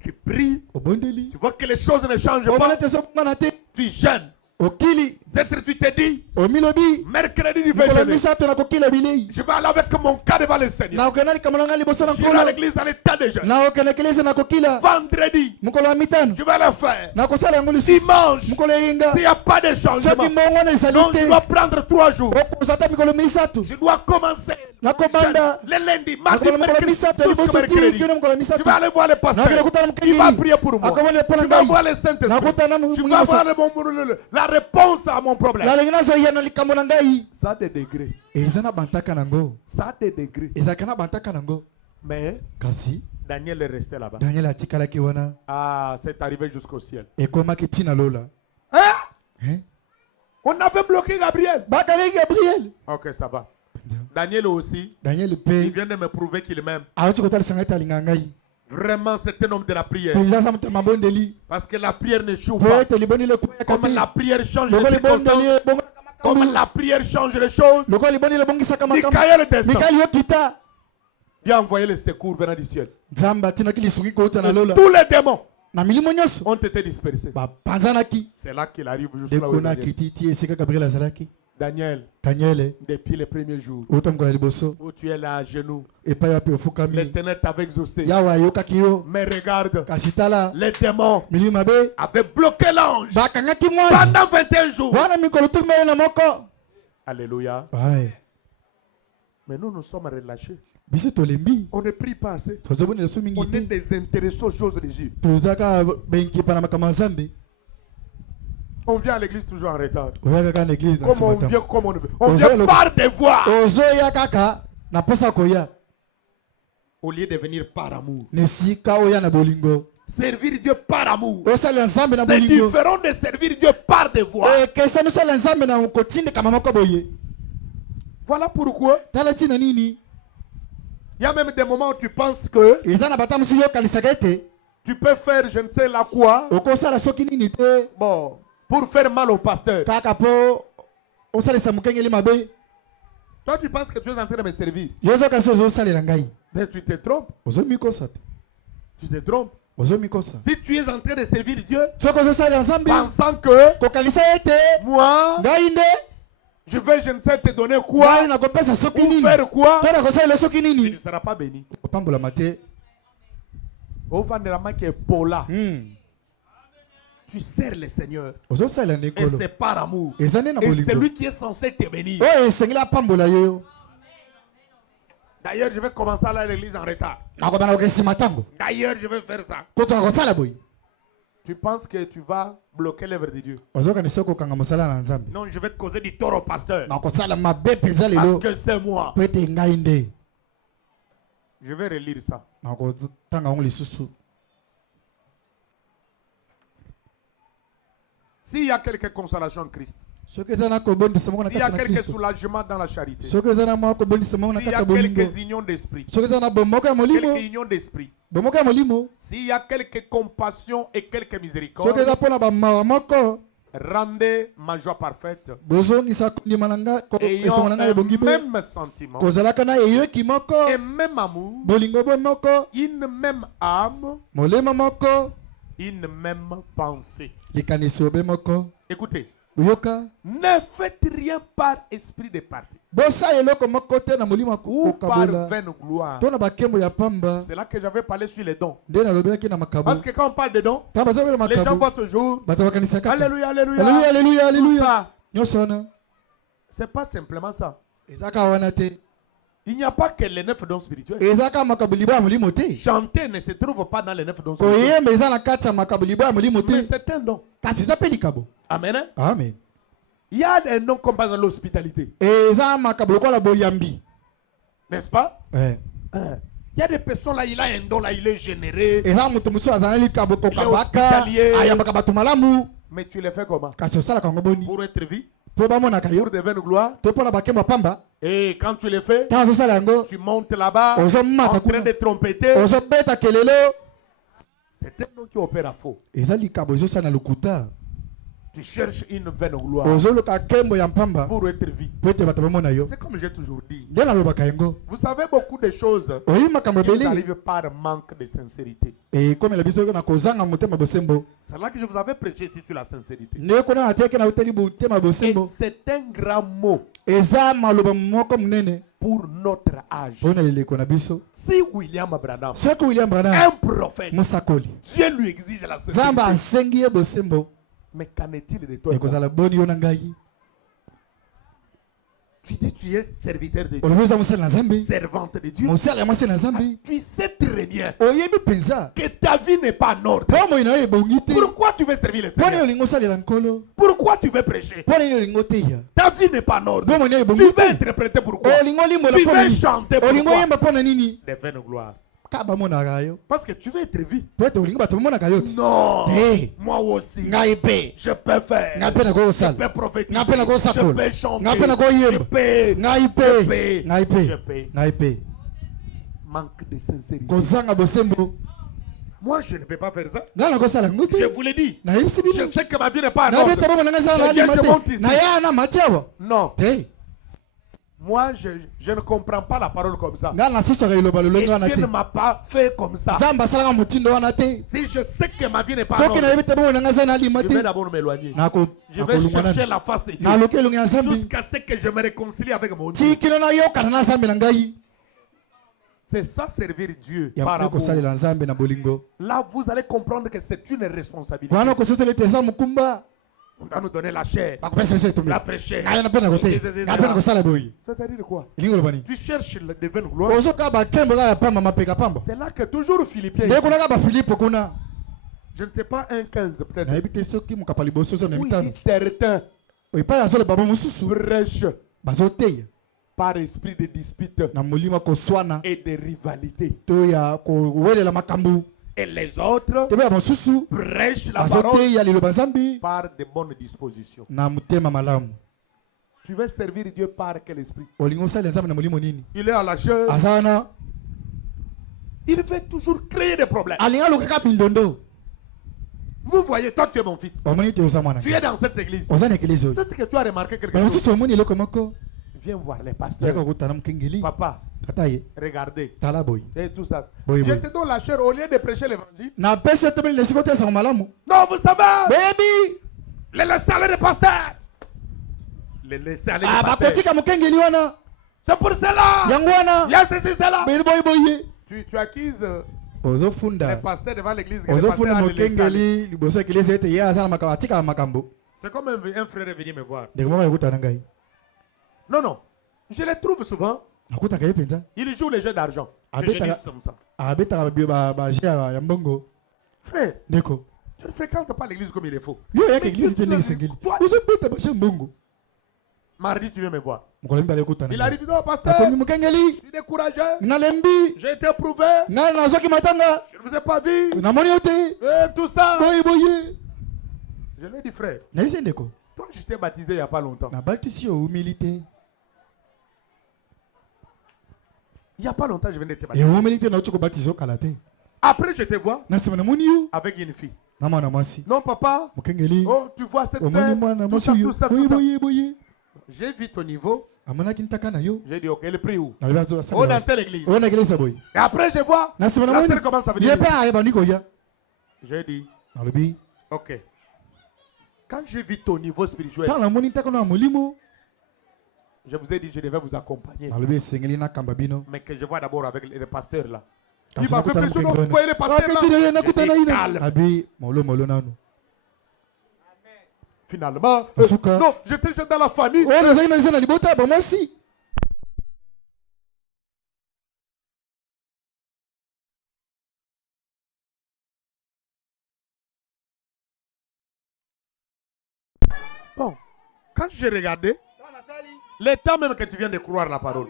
Tu pries, Obondeli. tu vois que les choses ne changent Omona pas. te sokungana te. Tu jeûnes. Okili. Peut-être tu te dis, Omilobi. mercredi, je vais Mokolo jeûner. misato na kokila bilei. Je vais aller avec mon cas devant le Seigneur. Na okena likambo na ngai liboso na Je vais à nkolo. l'église à l'état de jeûne. Na okena kelese na kokila. Vendredi, Mokolo ya mitano. je vais le faire. Na kosala yango lisusu. Dimanche, Mokolo yenga. s'il n'y a pas de Soki changement, mbongo na ezali donc je dois te. prendre 3 jours. Okozwa ata mikolo misato. Je dois commencer Nakobanda. le lundi, mardi, Nakobanda mokolo mercredi, misato jusqu'au liboso ti mercredi. kino mokolo Tu misato. vas aller voir le pasteur. Nakenda kutana Il va mukengeli. prier pour moi. Akomona mpona Tu vas ngai. voir le Saint-Esprit. Nakutana Tu vas voir la réponse à mon problème. nalingi nazoya na likambo na ngai. Ça a des degrés. Eza na bantaka nango. Ça a des degrés. Ezalaka na bantaka nango. Mais Kasi Daniel est resté là-bas. Daniel atikalaki wana. Ah, c'est arrivé jusqu'au ciel. Ekomaki ntina lola. Hein? Hein? On avait bloqué Gabriel. Bakaki Gabriel. Ok, ça va. Daniel aussi, Daniel il pe. vient de me prouver qu'il m'aime. Awuti kotalisanga ete alinga ngai. Vraiment, c'est un homme de la prière. Penza aza moto ya mabondeli. Parce que la prière ne choue Po pas. ete liboni lekweyaka Comme te. la prière change Loko les libondeli circonstances, ebongaka comme makambo. la prière change les choses, Loko liboni lebongisaka makambo. Michael descend. Mikaeli yokita. Dieu a envoyé le secours venant du ciel. Nzambe atinaki lisuki kouta na lola. Tous les démons Na milimo nyonso. ont été dispersés. Bapanzanaki. C'est là qu'il arrive jusqu'à là où Dekonaki Daniel. titi esika Gabriel azalaki. Daniel, Daniel depuis les premiers jours outa mokolo ya liboso. où tu es là à genoux, Epai wapi ofukami. l'Éternel t'avait exaucé. Yawe ayokaki yo. Mais regarde, Kasi tala. les démons Milimo mabe. avaient bloqué l'ange Bakangaki mwasi. pendant 21 jours. Wana mikolo tukimele na moko. Alléluia. Ouais. Mais nous sommes relâchés. Biso tolembi. On ne prie pas assez. Tozobonela so mingi On est te. désintéressés aux choses de Dieu. Tozaka benki pana makambo ya Nzambe. On vient à l'église toujours en retard. oyaka na église na Comme on sima vient, ntango comme on veut. On vient par devoir. ozoya kaka na posa koya Au lieu de venir par amour. na esika oya na bolingo Servir Dieu par amour. osalela nzambe na C'est bolingo différent de servir Dieu par devoir. ekesani osalela nzambe na kotindika moko boye Voilà pourquoi tala ntina nini il y a même des moments où tu penses que eza na bata mosusu yokanisaka ete tu peux faire je ne sais la quoi. okosala soki nini te Bon, pour faire mal au pasteur. kaka mpo osalisa mokengeli mabe Toi, tu penses que tu es en train de me servir. yo ozokanisi ozosalela ngai Mais tu te trompes. ozomikosa te Tu te trompes. ozomikosa Si tu es en train de servir Dieu, soki ozosalela nzambe pensant que kokanisa ete moi, ngai nde je vais je ne sais te donner quoi, ngai nakopesa soki ou nini faire quoi, to nakosalela soki tu ne nini seras pas béni. opambolama te Au vent de la main qui est Paula, tu sers le Seigneur. ozosalela na Et ekolo c'est par amour. eza nde na Et bolingo c'est lui qui est censé te bénir. oyo esengeli apambola yo D'ailleurs, je vais commencer à aller à l'église en retard. nakobana kokesima ntango D'ailleurs, je vais faire ça. kutu nakosala boye Tu penses que tu vas bloquer l'œuvre de Dieu. ozokanisa okokanga mosala na nzambe Non, je vais te causer du tort au pasteur. nakosala mabe mpenza Parce lelo que c'est moi. po ete ngai nde Je vais relire ça. nakotanga yango lisusu S'il y a quelque consolation en Christ, soki eza na kobondisa moko na s'il y a kati na quelque kristo soulagement dans la charité, s'il soki eza na mwa kobondisa moko na y kati a ya bolingo quelques unions d'esprit, soki eza na bomoko ya molimo quelques unions d'esprit, bomoko ya molimo s'il y a quelque compassion et quelque soki miséricorde, eza mpona bamawa moko rendez ma joie parfaite, bozongisa kondima na ngai ayant esongo na ngai ebongi un mpe même sentiment, kozalaka na eyoki moko un même amour, bolingo bo moko une même âme, molema moko une même pensée. likanisi obe moko Écoutez, boyoka ne faites rien par esprit de parti bosala eloko moko te na molimo ou par kokabola vaine gloire. to na bakembo ya pamba C'est là que j'avais parlé sur les dons. nde nalobelaki na makabo Parce que quand on parle de dons, ntango bazobela les gens makabo voient toujours bato bakanisaka kaka Alléluia, Alléluia. aleluya aleluya Tout aleluya ça. nyonso wana C'est pas simplement ça. ezaka wana te Il n'y a pas que les 9 dons spirituels. ezaka makabo libo ya molimo te Chanter ne se trouve pas dans les 9 dons spirituels. koyemba eza na kati ya makabo libo ya molimo Mais te c'est un don. kasi eza mpe likabo Amen. Hein? amen Il y a des noms comme par exemple l'hospitalité. eza makabo lokola boyambi N'est-ce pas? Eh. Il y a des personnes là, il a un don là, il est généré. eza moto mosusu aza na likabo kokabaka hospitalier. ayambaka bato malamu Mais tu le fais comment? kasi osalaka yango boni Pour être vu, mpo bamonaka yo pour devenir gloire. to mpo na bakembo ya pamba Et quand tu le fais, ntango azosala yango tu montes là-bas ozomata en train kuna de trompeter. ozobeta kelelo C'est un nom qui opère à faux. eza likabo ezosala na lokuta Tu cherches une vaine gloire ozoluka nkembo ya mpamba pour être vu. mpo ete bato bamona yo C'est comme j'ai toujours dit. nde nalobaka yango Vous savez beaucoup de choses oyebi makambo qui nous ebele arrivent par manque de sincérité. ekomela biso na kozanga motema bosembo C'est là que je vous avais prêché ici sur la sincérité. nde kuna na teke na uteli motema Et bosembo c'est un grand mot eza maloba moko monene pour notre âge. mpo na eleko na biso Si William Branham, soki william branham un prophète, mosakoli Dieu lui exige la nzambe sincérité. asengi ye bosembo Mais qu'en est-il de toi? et moi? ekozala boni yo na ngai Tu dis tu es serviteur de Dieu, olobi oza mosali na nzambe servante de Dieu. mosali ya mwasi na nzambe Tu sais très bien oyebi mpenza que ta vie n'est pas en ordre. mpo moi na yo ebongi te Pourquoi tu veux servir le mpo nini Seigneur? olingi osalela nkolo Pourquoi tu veux prêcher? mpo nini olingi oteya Ta vie n'est pas en ordre. mpo moi na yo Tu ebongi veux te interpréter pourquoi? olingi olimbola Tu mpo na veux nini chanter olingi pourquoi? oyemba mpo na nini Des vaines gloires. ka bamonaka yo Parce que tu veux être vu. mpo ete olingi bato bamonaka yo te Non. te Moi aussi. ngai mpe Je peux faire. ngai mpe Je nakosala peux prophétiser. ngai mpe Je nakosakola peux chanter. ngai mpe Je nakoyemba peux. ngai Je mpe peux. ngai Je mpe peux. ngai mpe Manque de sincérité. kozanga bosembo Moi, je ne peux pas faire ça. ngai nakosala yango Je te vous l'ai dit. nayebisi Je bino sais que ma vie n'est pas en nabeta ordre. bomo na ngai ezala na Je viens, alima je monte te ici. naya na mati awa Non. te Moi, je ne comprends pas la parole comme ça. ngai nasosaka liloba Et lolenge wana Dieu te ne m'a pas fait comme ça. nzambe asalaka motindo wana te Si je sais que ma vie n'est pas en soki ordre, nayebi te bomo na ngai eza na alima je te vais d'abord m'éloigner. Je vais nakolungwa chercher nani la face de Dieu. naluki elongi ya nzambe Jusqu'à ce que je me réconcilie avec mon Dieu. tikino nayokana na nzambe na ngai C'est ça servir Dieu ya par mpe amour. kosalela nzambe na bolingo Là, vous allez comprendre que c'est une responsabilité. wana okososela ete eza mokumba On va nous donner la chair, bakopesa biso la etombe prêcher. ngai na mpe na kote ngai mpe na kosala boye C'est-à-dire quoi? elingi oloba nini Tu cherches de vaine gloire. ozoka bakembo kaka ya pamba mapeka pamba C'est là que toujours Philippiens, nde kuna kaka bafilipo kuna Je ne sais pas, un 15 peut-être. nayebi te soki mokapa liboso so na Oui, mitano certains epai azoloba mosusu prêchent bazoteya par esprit de dispute na molimo koswana et de rivalité. to ya kowelela makambo Et les autres te ya mosusu prêchent la parole bazoteya liloba nzambe par de bonnes dispositions. na motema malamu. Tu veux servir Dieu par quel esprit? olingi osala nzambe na molimo nini? Il est à la chair. aza wana Il veut toujours créer des problèmes. alingi alukaka bindondo. Vous voyez, toi tu es mon fils. omoni te oza mwana Tu es dans cette église. oza na eklise oyo Peut-être que tu as remarqué quelque bana chose. mosusu omoni eloko moko Viens voir les yaka pasteurs. kokutana mokengeli Papa, tata ye regardez. tala boye Et tout ça. Oui, Je oui. te donne la chair au lieu de prêcher l'évangile. napesi etomeli na esika otesaka malamu Non, vous savez, boyebi les laisser aller les pasteurs. Les laisser aller les pasteurs. bakotika mokengeli wana C'est pour cela. yango wana Il y a ceci, cela. boyeboye Tu acquises les ozofunda pasteurs devant l'église. que les pasteurs ozofunda allaient les laisser aller. mokengeli liboso ya eklise ete ye aza na makambo atikaka makambo C'est comme un frère est venu me voir. ndenge moko ekutana ngai Non, non. Je les trouve souvent. akutaka ye mpenza Ils jouent les jeux d'argent. Ah, Et je dis bêta- comme ça. abetaka baje ya mbongo Frère, ndeko tu ne fréquentes pas l'église comme il est faux. yo yaka Mais eglise te tu- ndenge esengeli toi- ozobeta baje ya mbongo Mardi, tu viens me voir. mokolo mibale ekutana Il ngai. arrive, non, pasteur. akomi mokengeli Je suis découragé. nalembi J'ai été éprouvé. ngai nazwaki matanga Je ne vous ai pas vu. namoni yo te Et tout ça. boyeboye Je lui ai dit, frère, nayebisi ndeko toi, je t'ai baptisé il n'y a pas longtemps. nabatisi yo omeli te Il n'y a pas longtemps, je venais de te baptiser. eomeli te nauti kobatisa okala te Après, je te vois na nsima namoni yo avec une fille. na mwana mwasi Non, papa. mokengeli Oh, tu vois cette omoni sœur. mwana Tout mwasi ça, oyo tout ça, tout ça. boyeboye J'ai vu ton niveau. amonaki ntaka na yo J'ai dit, ok, elle prie où? nalobi Oh, asala dans telle église. oyo na eglise boye Et après, je vois. na nsima La namoni sœur commence à ye venir. mpe ayebandi koya J'ai dit, nalobi ok. Quand j'ai vu ton niveau spirituel, ntango namoni ntaka na molimo je vous ai dit, je devais vous accompagner. nalobi esengeli nakamba bino Mais que je vois d'abord avec les pasteurs là. Il kasi m'a fait nakutana pression, mokengeli vous voyez les pasteurs akatili ye là. nakutana J'ai dit, ina calme. nabi molomolo nanu Finalement, Asuka. non, j'étais déjà dans la famille. oyo nazali na eza na libota bamwasi Bon, quand j'ai regardé, le temps même que tu viens de croire la parole,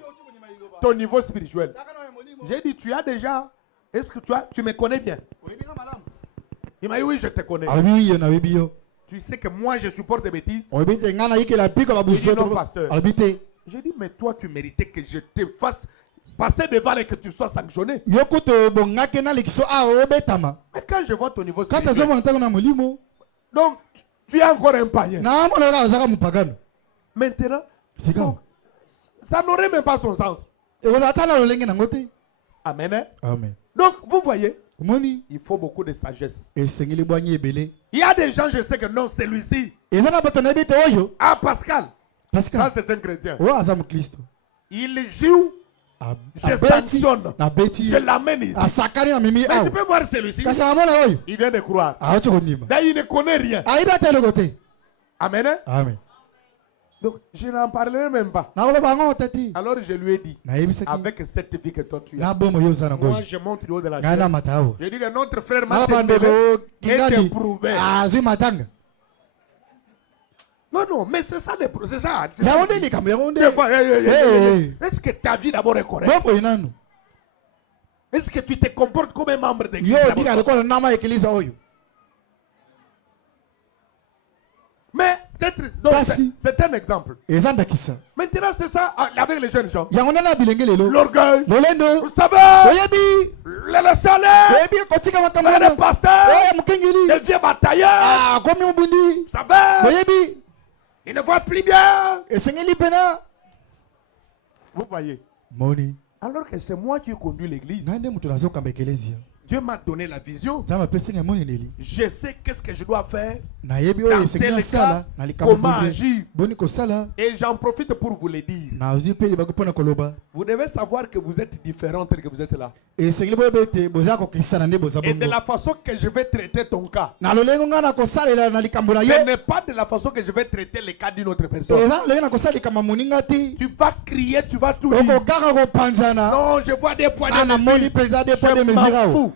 ton niveau spirituel, j'ai dit, tu as déjà, est-ce que tu me connais bien? Il m'a dit, oui, je te connais. alobi yo nayebi yo Tu sais que moi, je supporte des bêtises. oyebi te ngai nayikela biko babusu Oui, non, pasteur. alobi te J'ai dit, mais toi, tu méritais que je te fasse passer devant et que tu sois sanctionné. yo kutu bongaki na likiso awa obetama Mais quand je vois ton niveau kati spirituel, azomona ntango na molimo donc, tu es encore un païen. naamona kaka azaka mopagano Maintenant, sika donc, ça n'aurait même pas son sens. ekozala ata na lolenge nango te Amen. Hein? amen Donc, vous voyez, omoni il faut beaucoup de sagesse. esengeli bwanyi ebele Il y a des gens, je sais que non, celui-ci. eza na bato nayebi te oyo Ah, Pascal, parce que ça c'est un chrétien. oyo aza moklisto Il joue, je sanctionne, nabeti je l'amène ici. asakani na mimi Mais tu awa peux voir celui-ci, kasi namona oyo il vient de croire. awoti kondima D'ailleurs, il ne connaît rien. ayebi ata eloko te Amen. Hein? amen Donc, je n'en parlerai même pas. nakoloba yango te te Alors, je lui ai dit, nayebisaki avec cette vie que toi tu as, na bomo yo oza nango moi je monte du haut de la ngai chair. na mata awa Je dis que notre frère na m'a bandeko est kingandi éprouvé. azwi matanga Non, non, mais c'est ça, c'est ça. C'est yango ça. nde likambo yango nde Des fois, Hey. est-ce que ta vie d'abord est correcte? boboyi nanu Est-ce que tu te comportes comme un membre d'église? yo d'abord? obika lokola nama ekiliza oyo Mais peut-être, donc, Kasi. c'est un exemple. eza ndakisa Maintenant, c'est ça avec les jeunes gens. yango nde na bilenge lelo L'orgueil. lolendo Vous savez, oyebi le salaire, oyebi kotika makambo le wana pasteur, oyo mokengeli le vieux batailleur. akomi obundi Vous savez, oyebi il ne voit plus bien. esengeli mpena Vous voyez. moni Alors que c'est moi qui conduis l'église. ngai nde moto nazokamba ekelezia Dieu m'a donné la vision. nzambe apesaki ya moneneli Je sais qu'est-ce que je dois faire. nayebi oyo Dans esengeli tel nasala cas, na likambo comment boye agir. boni kosala Et j'en profite pour vous le dire. nazwi mpe libango mpona koloba Vous devez savoir que vous êtes différents tel que vous êtes là. esengeli boyeba ete boza kokisana nde boza Et de bongo la façon que je vais traiter ton cas, na lolenge ngai na kosalela na likambo na yo ce n'est pas de la façon que je vais traiter le cas d'une autre personne. eza na lolenge na kosala likambo ya moninga te Tu vas crier, tu vas tout dire. okokaka kopanzana Non, je vois des points nga de namoni mesure. mpenza de poids de Je mesure m'en awa fous.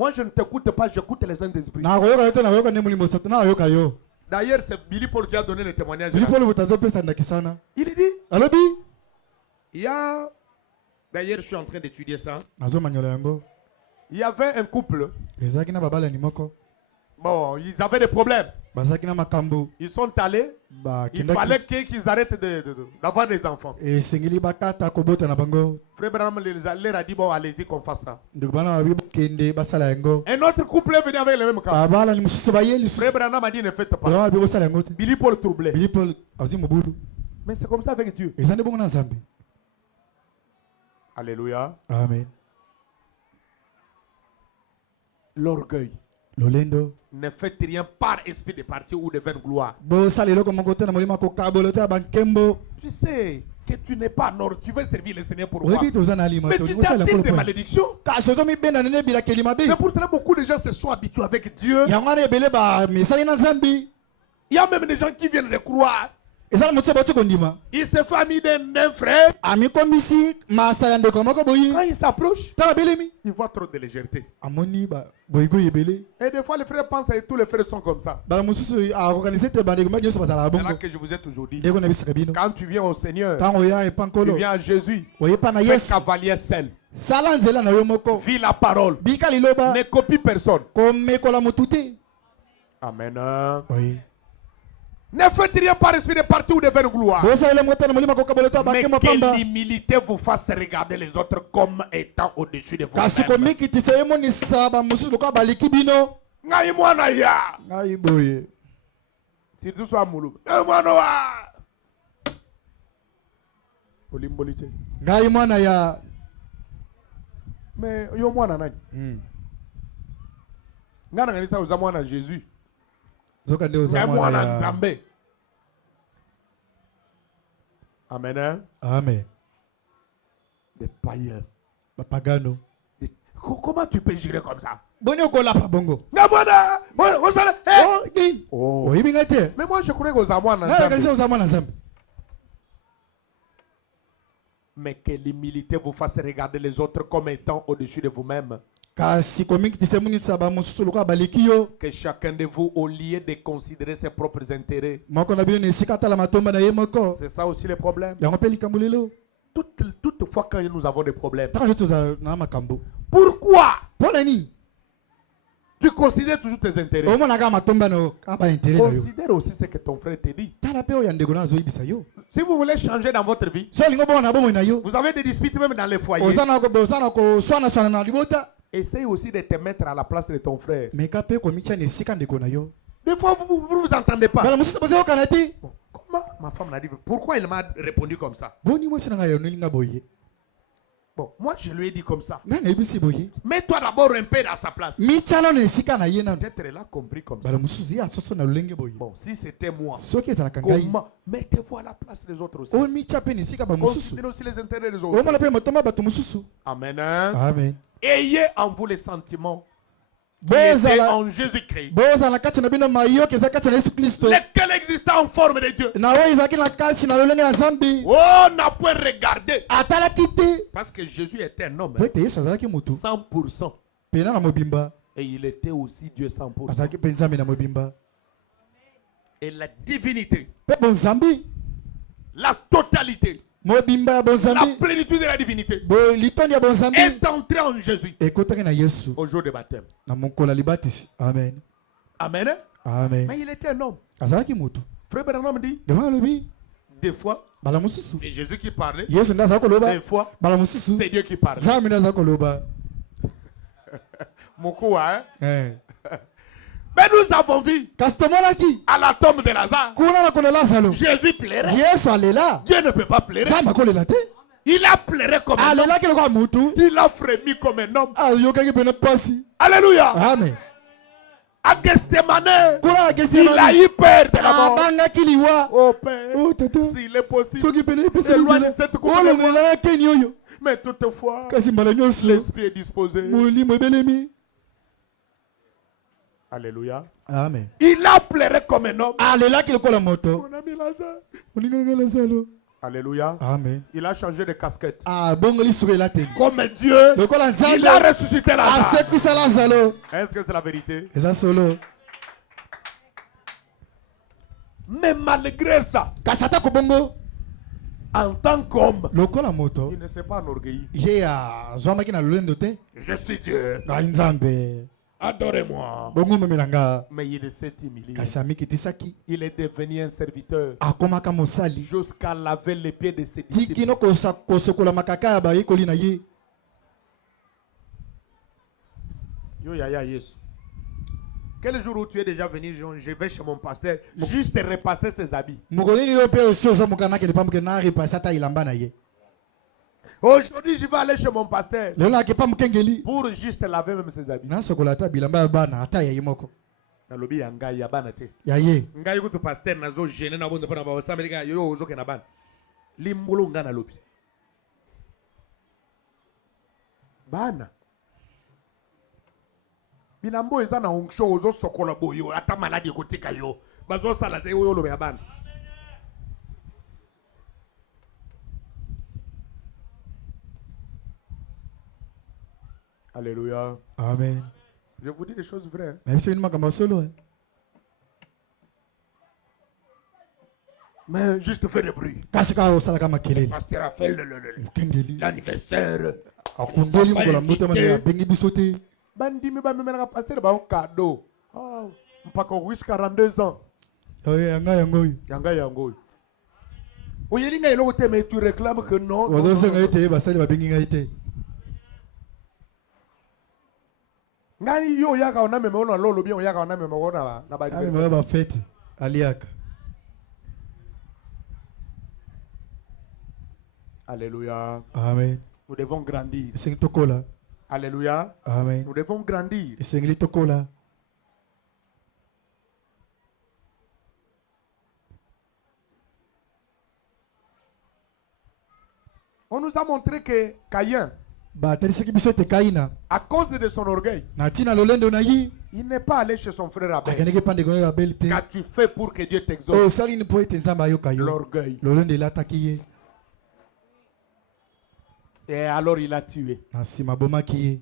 Moi, je ne t'écoute pas, j'écoute les Saint-Esprit. nakoyoka yo te nakoyoka nde molimo santo nayoka yo. D'ailleurs, c'est Billy Paul qui a donné le témoignage. Bili polo boto azopesa ndakisana. Il dit, Alobi il y a... D'ailleurs, je suis en train d'étudier ça. nazomanyola yango. Il y avait un couple. Ezalaki na babalani moko Bon, ils avaient des problèmes. bazalaki na makambo Ils sont allés. Il bakendaki fallait qu'ils arrêtent d'avoir des enfants. esengeli bakata kobota na bango. Frère Branham leur a dit, bon, allez-y qu'on fasse ça. ndeko bana babi bokende basala yango. Un autre couple est venu avec le même cas. babalani mosusu baye lisusu Frère Branham a dit, ne faites pas. babi bosala yango te. Billy Paul troublé. Bili polo azwi mobulu. Mais c'est comme ça avec Dieu. eza nde bongo na nzambe. Alléluia. Amen. L'orgueil. Lolendo Ne faites rien par esprit de parti ou de vaine gloire. bosala eloko moko te na molimo kokabolo te ya bankembo. Tu sais que tu n'es pas en ordre. Tu veux servir le Seigneur pour moi. oyebi toza na alima Mais te tu olingi osala t'attires yango des lopo. malédictions. kasi ozomibenda nene ebilakeli mabe. C'est pour cela que beaucoup de gens se sont habitués avec Dieu. yango wana ebele bamesali na nzambi. Il y a même des gens qui viennent de croire. ezala motu bauti kondima. Il se fait ami d'un frère. amikomisi masa ya ndeko moko boyi. Quand il s'approche, tala belemi il voit trop de légèreté. amoni boyigoyi ebele. Et des fois, les frères pensent que tous les frères sont comme ça. bala mosusu akokanisi ete bandeko maki nyonso bazala C'est là bongo. que je vous ai toujours dit. ndeko nayebisaka bino Quand tu viens au Seigneur, ntango oya epa tu nkolo viens à Jésus, oye epa na fais yesu cavalier seul. sala nzela na yo moko. Vis la parole. bika liloba Ne copie personne. komekola motu te. Amen. oye Ne faites rien par esprit de parti ou de vaine gloire. bosalela mo te na molimo kokabolo te ya Mais bakembo que pamba. l'humilité vous fasse regarder les autres comme étant au-dessus de kasi vous-même. komikitisa emonisa bamosusu lokola baleki bino. Ngai mwana ya. ngai boye Surtout soit moulou. Ngai mwana wa. Olimboli te. ngai mwana ya. Mais yo mwana nani? Nga na kanisa uza mwana Jésus. zoka nde oza Ngai mwana mwana ya. Nzambe. Amen. Hein? amen. Des païens. bapagano Comment tu peux jurer comme ça? boni okolapa bongo. Nga mwana. Osala. nini oyebi ngai te. Mais moi je croyais que uza mwana ngai nakanisa Nzambe. oza mwana nzambe. Mais que l'humilité vous fasse regarder les autres comme étant au-dessus de vous-même. kasi komikitisa emonisa bamosusu lokola baleki yo. Que chacun de vous, au lieu de considérer ses propres intérêts, moko na bino na esika atala matomba na ye moko. c'est ça aussi le problème. yango mpe likambo lelo. Toutefois, quand nous avons des problèmes, ntango nde toza na makambo. pourquoi mpo na nini tu considères toujours tes intérêts? omona kaka matomba na kaka baintere na yo. Considère aussi ce que ton frère te dit. tala mpe oyo ya ndeko na azoyebisa yo. Si vous voulez changer dans votre vie, so olingi obonga na bomoi na yo. vous avez des disputes même dans les foyers. oza na koswanaswana na libota. Essaye aussi de te mettre à la place de ton frère. meka mpe komitia na esika ndeko na yo. Des fois, vous entendez pas. bala mosusu bozayokana te. Bon, comment ma femme m'a dit? Pourquoi il m'a répondu comme ça? boni mwasi na ngai yonelinga boye. Bon, moi je lui ai dit comme ça. ngai nayebisi boye. Mets-toi d'abord un peu à sa place. mitiano na esika na ye nano. Peut-être elle a compris comme ça. bala mosusu ye asoso na lolenge boye. Bon, si c'était moi, soki ezalaka ngai comment mettez-vous à la place des autres aussi? oyo mitia mpe na esika bamosusu. Considérez aussi les intérêts des autres. omona mpe matomba bato mosusu. Amen. Hein? amen. Ayez en vous les sentiments qui étaient bozala en Jésus-Christ, bozala na kati na bino mayoka eza kati na yesu kristo. lesquels existaient en forme de Dieu. na oyo ezalaki na kasi na lolenge ya nzambe. Oh, n'a point regardé. atalaki te. Parce que Jésus était un homme po ete yesu azalaki motu 100%. pena na mobimba. Et il était aussi Dieu 100%. azalaki mpe nzambe na mobimba. Et la divinité, mpe bonzambi la totalité, mobimba ya la bonzambi plénitude de la divinité litondi ya bonzambi est entrée en Jésus ekotaki na yesu au jour de baptême. na mokolo ya libatisi. amen. Amen. Hein? amen. Mais il était un homme. azalaki motu. Frère Branham dit, devant alobi des fois, bala mosusu c'est Jésus qui parlait. yesu nde azala koloba. Des fois, bala mosusu c'est Dieu qui parle. nzambe nde azala koloba. Mokoua, hein? Eh. Mais nous avons vu kasi tomonaki à la tombe de Lazare, kuna na kolela lazaro Jésus pleurait. yesu alela. Dieu ne peut pas pleurer. nzambe akolela te. Il a pleuré comme un homme. alelaki lokola motu. Il a frémi comme un homme. ayokaki pene pasi. Alléluia. amen. À Gethsemane, kuna na il a gesemani eu peur de la mort. abangaki liwa. Oh Père, o tata s'il est possible. soki pene epesi Éloigne nzela cette coupe de moi. olongolela yakeni oyo. Mais toutefois, kasi mbala nyonso l'esprit est disposé. molimo ebelemi. Alléluia. amen. Il a pleuré comme un homme. alelaki lokola moto. Mon ami Lazare, oningalanga lazalo Alléluia. Amen. Il a changé de casquette. Ah, bongoli sur la tête. Comme Dieu, Le col en il a ressuscité Ah, Lazare. c'est que ça Lazaro. Est-ce que c'est la vérité? Et ça solo. Mais malgré ça, Kasata Kobongo. en tant qu'homme, Le col en moto. il ne s'est pas enorgueilli. J'ai à Zoma qui n'a le lendoté. Je suis Dieu. Nzambe. Adorez-moi. Bongo Melanga. Mais il s'est humilié. Kasami Kitisaki. Il est devenu un serviteur Akomaka Mosali. jusqu'à laver les pieds de ses disciples. Tikino kosokola makaka ba yekoli na ye. Yo yaya Yesu. Quel jour où tu es déjà venu, je vais chez mon pasteur, juste repasser ses habits. Mukolini yo pe aussi ozo mukana ke pa mukena repasata ilamba na ye. Aujourd'hui, je vais aller chez mon pasteur Lelo na ke pa mukengeli. pour juste laver même ses habits. Na sokola ta bilamba bana ata ya yimoko. Nalobi ya ngai ya bana te. Ya ye. Ngai kutu pasteur nazo gêner na bondo pona ba osamelika yo ozo ke na bana. Limbolo nga na lobi. Bana. Bilambo eza na onksho ozo sokola boyo ata maladi kotika yo. Bazo sala te yo lobe ya bana. Alléluia. Amen. Je vous dis des choses vraies. Na biso ni makamba solo. Mais juste faire le bruit. Kasika osala kama kelele. Pasteur a fait Mukengeli. l'anniversaire. Akundoli mukola moto mana bengi bisote. Bandimi ba memela pasteur ba cadeau. Ah, mpaka wish 42 ans. Oye anga yango. Yanga yango. Oyelinga eloko te mais tu réclames que non. Ozo senga ete basali ba bengi ngaite. Ngani yo yaka ona meme ona lolo bien yaka ona meme ona na ba. Ami mwa ba fete aliaka. Alléluia. Amen. Nous devons grandir. Esengi tokola. Alléluia. Amen. Nous devons grandir. Esengi tokola. On nous a montré que Caïn, Ba telisaki biso te kaina. à cause de son orgueil, Na tina lolendo na yi. il n'est pas allé chez son frère Abel. Akeneke pande ko Abel te. Qu'as-tu fait pour que Dieu t'exauce? O sali ni poete nzamba yoka yo. L'orgueil. Lolendo lataki ye. Et alors il a tué. Na sima bomaki ye.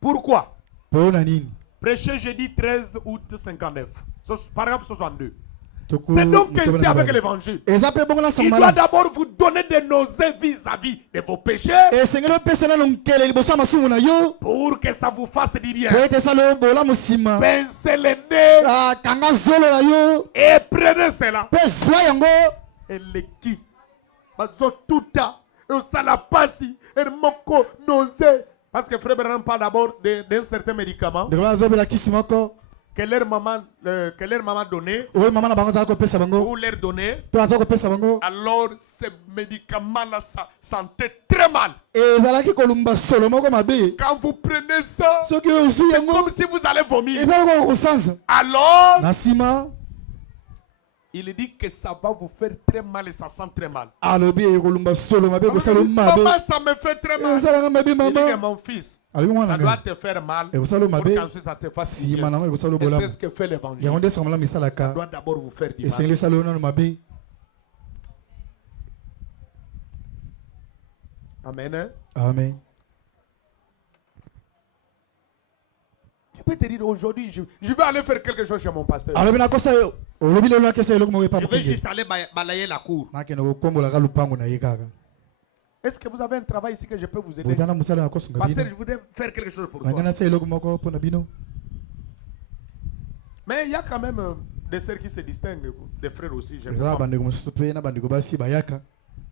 Pourquoi? Pona nini? Prêché jeudi 13 août 59. Paragraphe 62. Toko. C'est donc ainsi avec l'évangile. Ezape bongo na Il doit sambala. d'abord vous donner des nausées vis-à-vis de vos péchés Esengelo pesa na nkele liboso masumu na yo. pour que ça vous fasse du bien. Poete salo bola musima. Pincez les nez Ah kanga zolo na yo. et prenez cela. Pe zwa yango. Et les qui? Bazo tuta. Et ça la passe. Et moko nausée. Parce que frère Bernard parle d'abord d'un certain médicament De ba zobela kisimoko. que leur maman donnait Oye mama na bango za ko pesa bango. ou leur donnait. Pe azo ko pesa bango. Alors ces médicaments-là ça sentait très mal. Ezalaki kolumba solo moko mabe. Quand vous prenez ça, Soki ozu c'est yango. comme si vous allez vomir. Ezalaki ko kosanza. Alors, Na sima. il dit que ça va vous faire très mal et ça sent très mal. Alobi ekolumba solo mabe ko salo Maman, mabe. ça me fait très mal. Ezalaka mabe Il dit que mama. mon fils, Alobi ça mwana doit nga. te faire mal Et vous savez, pour mabe. qu'ensuite ça te fasse Si du bien. manama ko salo Et bola. c'est ce que fait l'évangile. Yango nde samala Ça misalaka. doit d'abord vous faire du Esengeli mal. salo nanu mabe. Amen. Hein? Amen. Tu peux te dire aujourd'hui, je vais aller faire quelque chose chez mon pasteur. Alobi na kosa yo. Olobi lelo akesa eloko moko pa Je vais mokenge. juste aller balayer la cour. Na kende ko kombola ka lupango na ye kaka. Est-ce que vous avez un travail ici que je peux vous aider? Bozana musala na kosunga Pasteur, bino. je voudrais faire quelque chose pour Na toi. ngana sa eloko moko pona bino. Mais il y a quand même des sœurs qui se distinguent, des frères aussi. j'aime Ezala pas. bandeko mosusu pe na bandeko basi bayaka.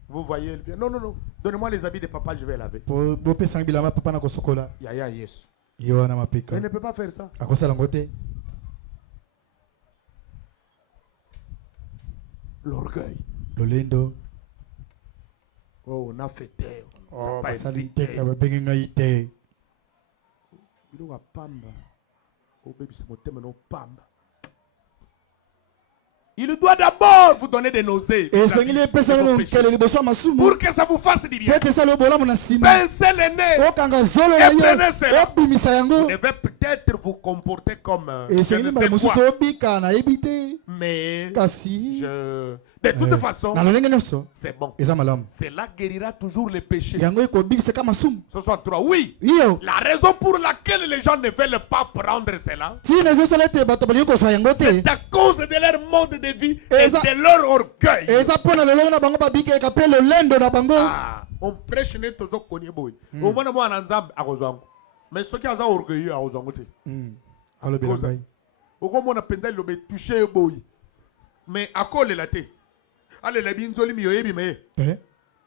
Vous voyez, elle vient. Non, non, non. Donnez-moi les habits de papa, je vais laver. Po bopesanga bilamba papa na kosokola. Yaya, yes. Ye wana Elle mapeka. ne peut pas faire ça. Akosala ngo te. L'orgueil. Lolendo. Oh, on a fêté. Oh, pas basali invité. te ka babengi ngai te. Il doit pamba. Oh, baby, c'est mon thème, non, pamba. Il doit d'abord vous donner des nausées. Esengeli epesa de vos no péchés. nkele liboso masumu. Pour que ça vous fasse du bien. Pete salo bola mona sima. Pincez les nez. Okanga zolo na Et prenez yo. cela. Obimisa Vous yango. devez peut-être vous comporter comme je Esengeli ne mbala sais mosusu quoi. obika na yebi te. Mais Kasi. De toute façon, na lolenge nyonso c'est bon. eza malamu Cela guérira toujours les péchés. yango ekobikisaka masumu 63. Oui. iyo La raison pour laquelle les gens ne veulent pas prendre cela, ntina ezosala ete bato balingi kozwa yango te c'est à cause de leur mode de vie et Eza- de leur orgueil. eza mpo na lolenge na bango babikeka mpe lolendo na bango Ah, on prêche ne tozo konye boy. Au moins moi na nzambe akozwango. Mais ceux qui ont orgueilleux akozwango te. alobela ngai okomona mpenza liloba touché ye boyi mais akolela te alela binzoli mi yoyebi me te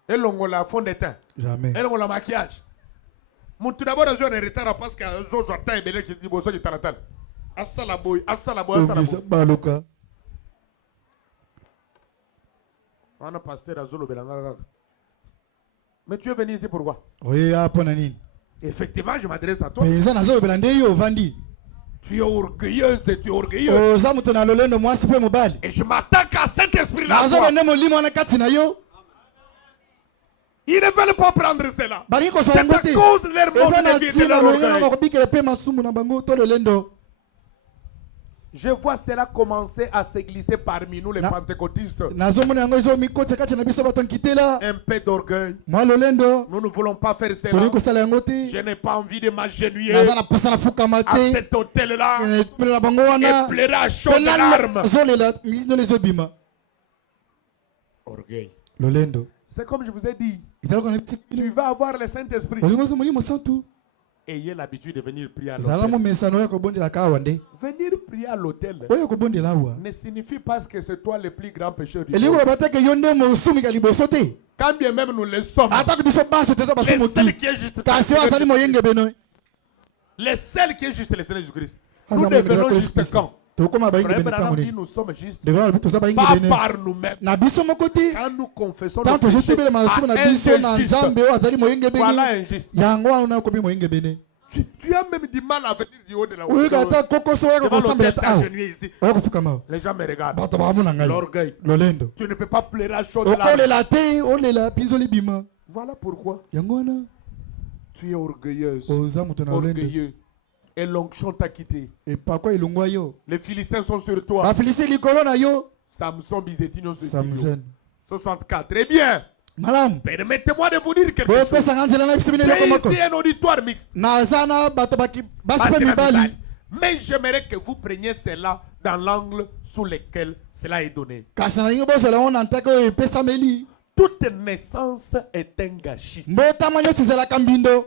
elongola fond de teint jamais elongola maquillage mutu d'abord azwa na retard parce que azozwa temps ebele liboso kitalatala asala boyi asala boyi asala ovisa boyi baluka wana pasteur azolobela nga kaka mais tu es venu ici pourquoi oyeya mpo na nini effectivement je m'adresse à toi mpenza nazolobela nde yo ovandi tu es orgueilleuse tu es orgueilleux oza moto na lolendo mwasi mpe mobali et je m'attaque à cet esprit là nazobende molimo wana kati na yo ils ne veulent pas prendre cela balingi kozwa c'est yango à te cause de leur eza mode na de vie et de ntina leur lolenge na orgueil. bakobikela mpe masumu na bango to lolendo Je vois cela commencer à se glisser parmi nous les Na- pentecôtistes. nazomona yango ezomikota kati na biso bato nkitela Un peu d'orgueil. mwa lolendo Nous ne voulons pas faire cela. tolingi kosala yango te Je n'ai pas envie de m'agenouiller naza na posa na fukama à te cet hôtel-là pele na bango et wana pleurer à chaudes larmes. zolela mizindo ezobima Orgueil. lolendo C'est comme je vous ai dit. ezalaka na Tu biti vas avoir le Saint-Esprit. olingi ozo molimo santu Ayez l'habitude de venir prier à ezala l'hôtel. momesano oyo kobondelaka awa nde Venir prier à l'hôtel oyo kobondela awa ne signifie pas que c'est toi le plus grand pécheur du elingi monde. koloba teke yo nde mosumika liboso te Quand bien même nous le sommes, atako biso banso teza les basumu seuls te qui est juste, kasi oyo azali moyenge beno les seuls qui est juste le Seigneur Jésus-Christ. Nous aza moyenge devenons beno juste kristo quand tokóma bayenge Frère bene Branham ntango dit nini nous sommes justes. ndeko wana toza bayenge Pas bene par nous-mêmes. na biso moko te Quand nous confessons ntango nos péchés tozotebela masumu na biso na à un juste, nzambe oyo azali moyenge voilà bene un juste. yango wana okomi moyenge bene Tu as même du mal à venir du haut de la oyika ata hauteur. kokoso oyo Devant kosambela l'hôtel, ta awa t'agenouiller ici. oyo kofukama awa Les gens me regardent. bato bakamona ngai L'orgueil. lolendo Tu ne peux pas pleurer à chaudes larmes. okolela te olela pinzo libima Voilà pourquoi yango wana tu es orgueilleuse. oza moto na lolendo Orgueilleux. Et l'onction t'a quitté. epakwa elongwa yo Les Philistins sont sur toi. bafilisi likolo na yo Samson Bizetino samson 64. Très bien. malamu Permettez-moi de vous dire quelque chose. boyopesanga nzela na biso bino eloko J'ai moko ici un auditoire mixte. naza na bato basi Basi mpe na mibali mibali. Mais j'aimerais que vous preniez cela dans l'angle sous lequel cela est donné. kasi nalingi bozala ngo na ntaka oyo epesameli Toute naissance est un gâchis. mbotama nyonso ezalaka mbindo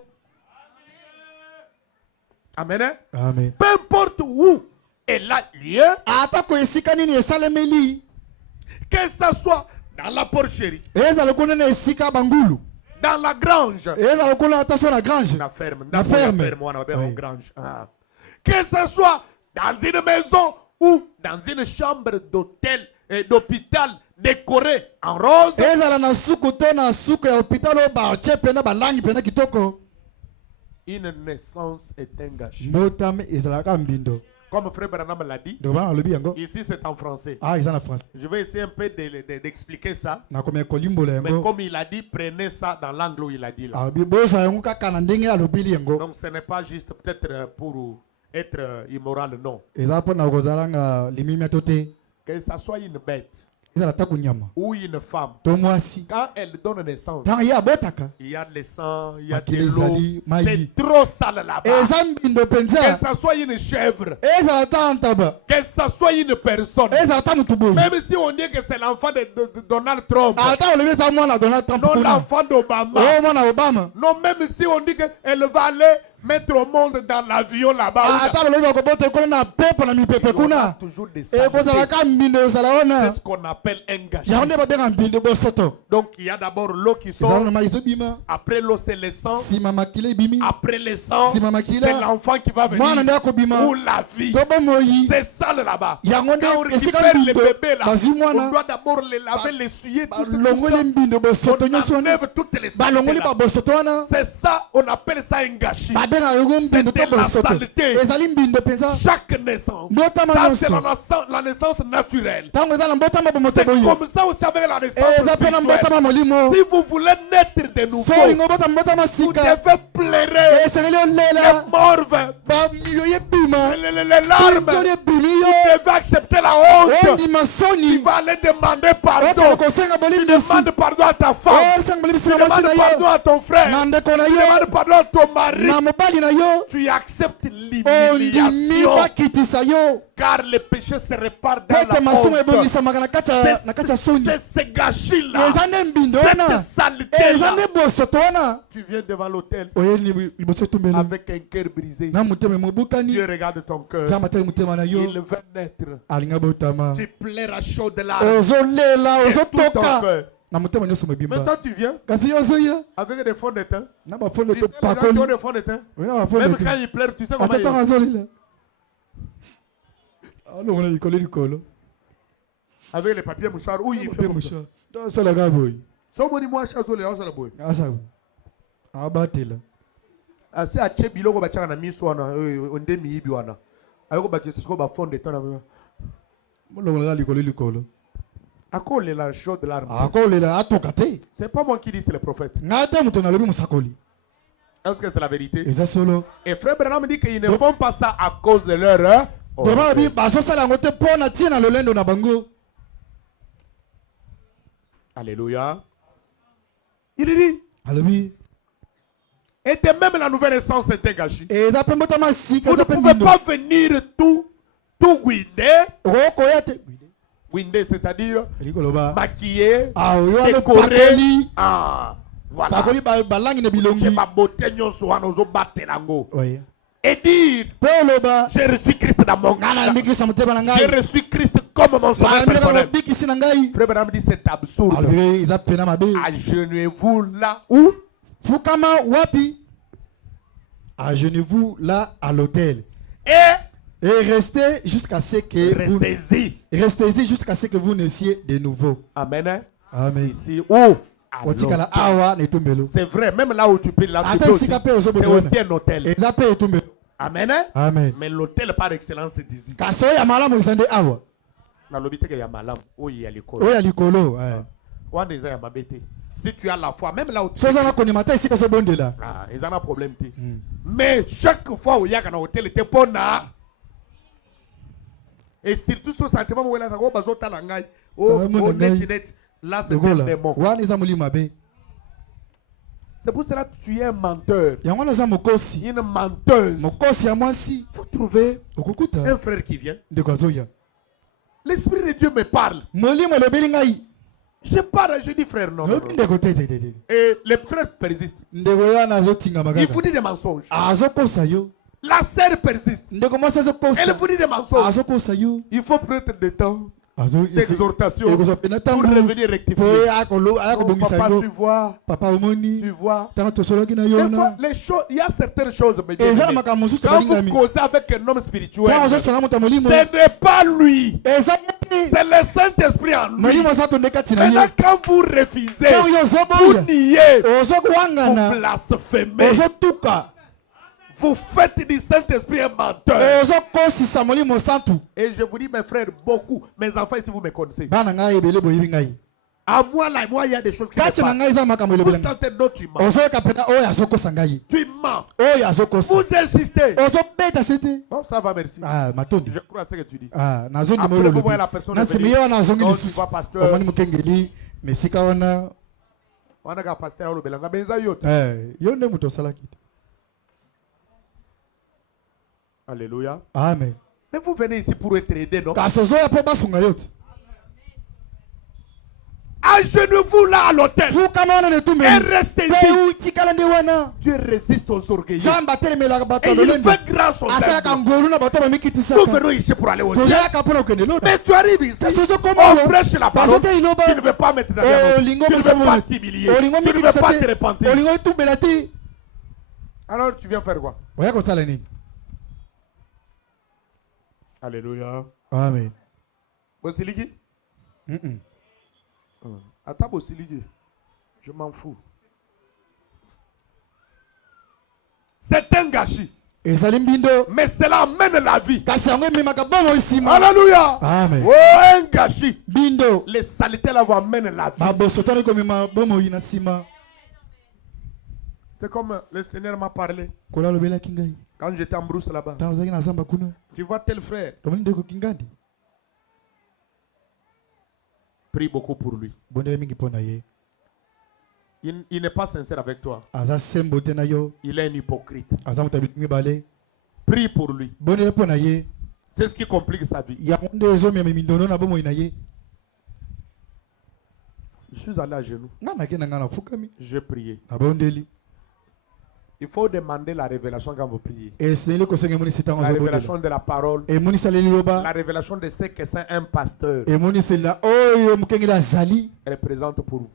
Amen. Hein? amen Peu importe où elle a lieu, atako esika nini esalemeli que ce soit dans la porcherie, ezala kuna na esika bangulu dans la grange, ezala kuna ata so na grange la ferme, La dans la ferme. ferme, on appelle Oui. une grange. Ah. Que ce soit dans une maison ou dans une chambre d'hôtel et d'hôpital décorée en rose, ezala na suku to na suku ya hôpital oyo batie pena balangi pena kitoko une naissance est un gâchis. mbotama ezalaka mbindo Comme Frère Branham l'a dit, ndeko bana alobi yango ici c'est en français. ah eza na france Je vais essayer un peu d'expliquer ça. nakomea kolimbola Mais yango comme il a dit, prenez ça dans l'angle où il a dit là. alobi bozwa yango kaka na ndenge alobili yango Donc ce n'est pas juste peut-être pour être immoral, non. eza mpona kozalanga limimia to te Que ça soit une bête ezala ta kunyama ou une femme, to mwasi quand elle donne naissance, ntango ye abotaka il y a le sang, il y a de Makili l'eau. ezali, mayi. C'est trop sale là-bas. eza mbindo Que mpenza ça soit une chèvre, ezala ta ntaba que ça soit une personne. ezala ta motu boye Même si on dit que c'est l'enfant de Donald Trump, ata olobi eza mwana donald trump non kuna l'enfant d'Obama, oyo mwana obama non même si on dit qu'elle va aller mettre au monde dans l'avion là-bas, ata olobi bakobota ekolo na pepo na mipepe il y aura kuna toujours des saletés. ekozalaka mbindo ezala C'est wana ce qu'on appelle un gâchis. yango nde babenga mbindo bosoto Donc il y a d'abord l'eau qui ezala sort, na mai ezobima après l'eau c'est le sang, nsima makila ebimi après le sang nsima makila c'est l'enfant qui va mwana venir nde akobima ou la vie. to bomoi C'est sale là-bas. yango Quand on nde esika récupère le mbindo bébé là, bazwi on mwana doit d'abord le laver, l'essuyer, tout ce qui balongoli sort. mbindo bosoto On nyonso wana enlève toutes les balongoli saletés là. babosoto wana C'est ça, on appelle ça un gâchis. babengaka yango mbindo C'est to de la bosoto saleté. ezali mbindo mpenza Chaque naissance, mbotama ça c'est nyonso la naissance naturelle. ntango eza na mbotama bomoto C'est boye comme ça aussi avec la naissance eza mpe na mbotama spirituelle. molimo Si vous voulez naître de nouveau, so olingo obota mbotama vous sika devez pleurer esengeli olela les morves, bamiyo yebima les larmes. pinzoli ebimi Vous yo devez accepter la honte. Tu vas aller demander pardon. Tu demandes pardon à ta femme. Tu demandes pardon à ton frère. Tu demandes pardon à ton mari. Tu acceptes l'humiliation. Car le péché se répare dans la honte. C'est ce gâchis-là. Cette saleté-là. Tu viens devant l'autel avec un cœur brisé. Dieu regarde ton cœur. Il veut naître. Tu pleures à chaud de larmes. Et tout ton cœur. Maintenant tu viens avec des fonds de teint. Tu sais les gens qui ont des fonds de teint. Même quand ils pleurent, tu sais comment ils avec les papiers mouchoirs, où il fait mouchoir. Assez à Tché Biloko Bachana na miso wana, onde miibi wana. Ayoko bakisi ko ba fond de temps na. Akole la chaude larme. C'est pas moi qui dis, c'est le prophète. Est-ce que c'est la vérité? Et frère Branham dit qu'ils ne font pas ça à cause de leur Alléluia. Il dit. Et de même la nouvelle essence était gâchée. Vous ne pouvez pas venir tout guider, c'est-à-dire maquiller, décorer. Voilà. Et dire, j'ai reçu Christ dans mon cœur. J'ai reçu Christ comme mon sauveur personnel. Frère Branham dit, c'est absurde. Agenouillez-vous là où? Agenouillez-vous là à l'autel. Et restez jusqu'à ce que restez-y jusqu'à ce que vous naissiez de nouveau. Amen. Amen. Ici où? C'est vrai, même là où tu pries, là c'est aussi un hôtel. Amen. Amen. Mais l'hôtel par excellence c'est ici. Si tu as la foi, même là où tu ils ont un problème. Mais chaque fois où il y a un hôtel, tu es bon. Et surtout ce sentiment où il y a là c'est un démon. C'est pour cela que tu es un menteur. Une menteuse. Vous trouvez un frère qui vient. L'Esprit de Dieu me parle. Je parle, je dis frère, non. Et les frères persistent. Il vous dit des mensonges. La sœur persiste. Elle vous dit des mensonges. Il faut prendre des temps d'exhortation pour revenir rectifier. Papa, tu vois. Des fois, il y a certaines choses. Quand vous causez avec un homme spirituel, ce n'est pas lui. C'est le Saint-Esprit en lui. Maintenant, quand vous refusez, vous niez, vous blasphémez, vous faites du Saint-Esprit un menteur. Et je vous dis, mes frères, beaucoup, mes enfants, si vous me connaissez, à moi, là, moi, il y a des choses qui me parlent. Vous sentez d'autres, tu mens. Tu mens. Vous insistez. Oh, ça va, merci. Je crois à ce que tu dis. Après, vous voyez la personne venir. Non, tu vois, pasteur. On a un pasteur au Belanga. Alléluia. Amen. Mais vous venez ici pour être aidé, non? Agenouillez-vous là à l'hôtel. Et restez ici. Dieu résiste aux orgueilleux. Et il fait grâce aux humbles. Nous venons ici pour aller au ciel. Mais tu arrives ici, on prêche la parole. Tu ne veux pas mettre derrière. Tu ne veux pas t'humilier. Tu ne veux pas te repentir. Alors tu viens faire quoi? Alléluia. Amen. Bosiligi? Attends, Bosiligi. Je m'en fous. C'est un gâchis. Mais cela amène la vie. Alléluia. Amen. Oh, un gâchis. Les saletés là vont amener la vie. C'est comme le Seigneur m'a parlé. Quand j'étais en brousse là-bas. Tu vois tel frère. Prie beaucoup pour lui. Il n'est pas sincère avec toi. Il est un hypocrite. Prie pour lui. C'est ce qui complique sa vie. Je suis allé à genoux. J'ai prié. Il faut demander la révélation quand vous priez. La révélation de la parole. La révélation de ce que c'est un pasteur. Représente pour vous.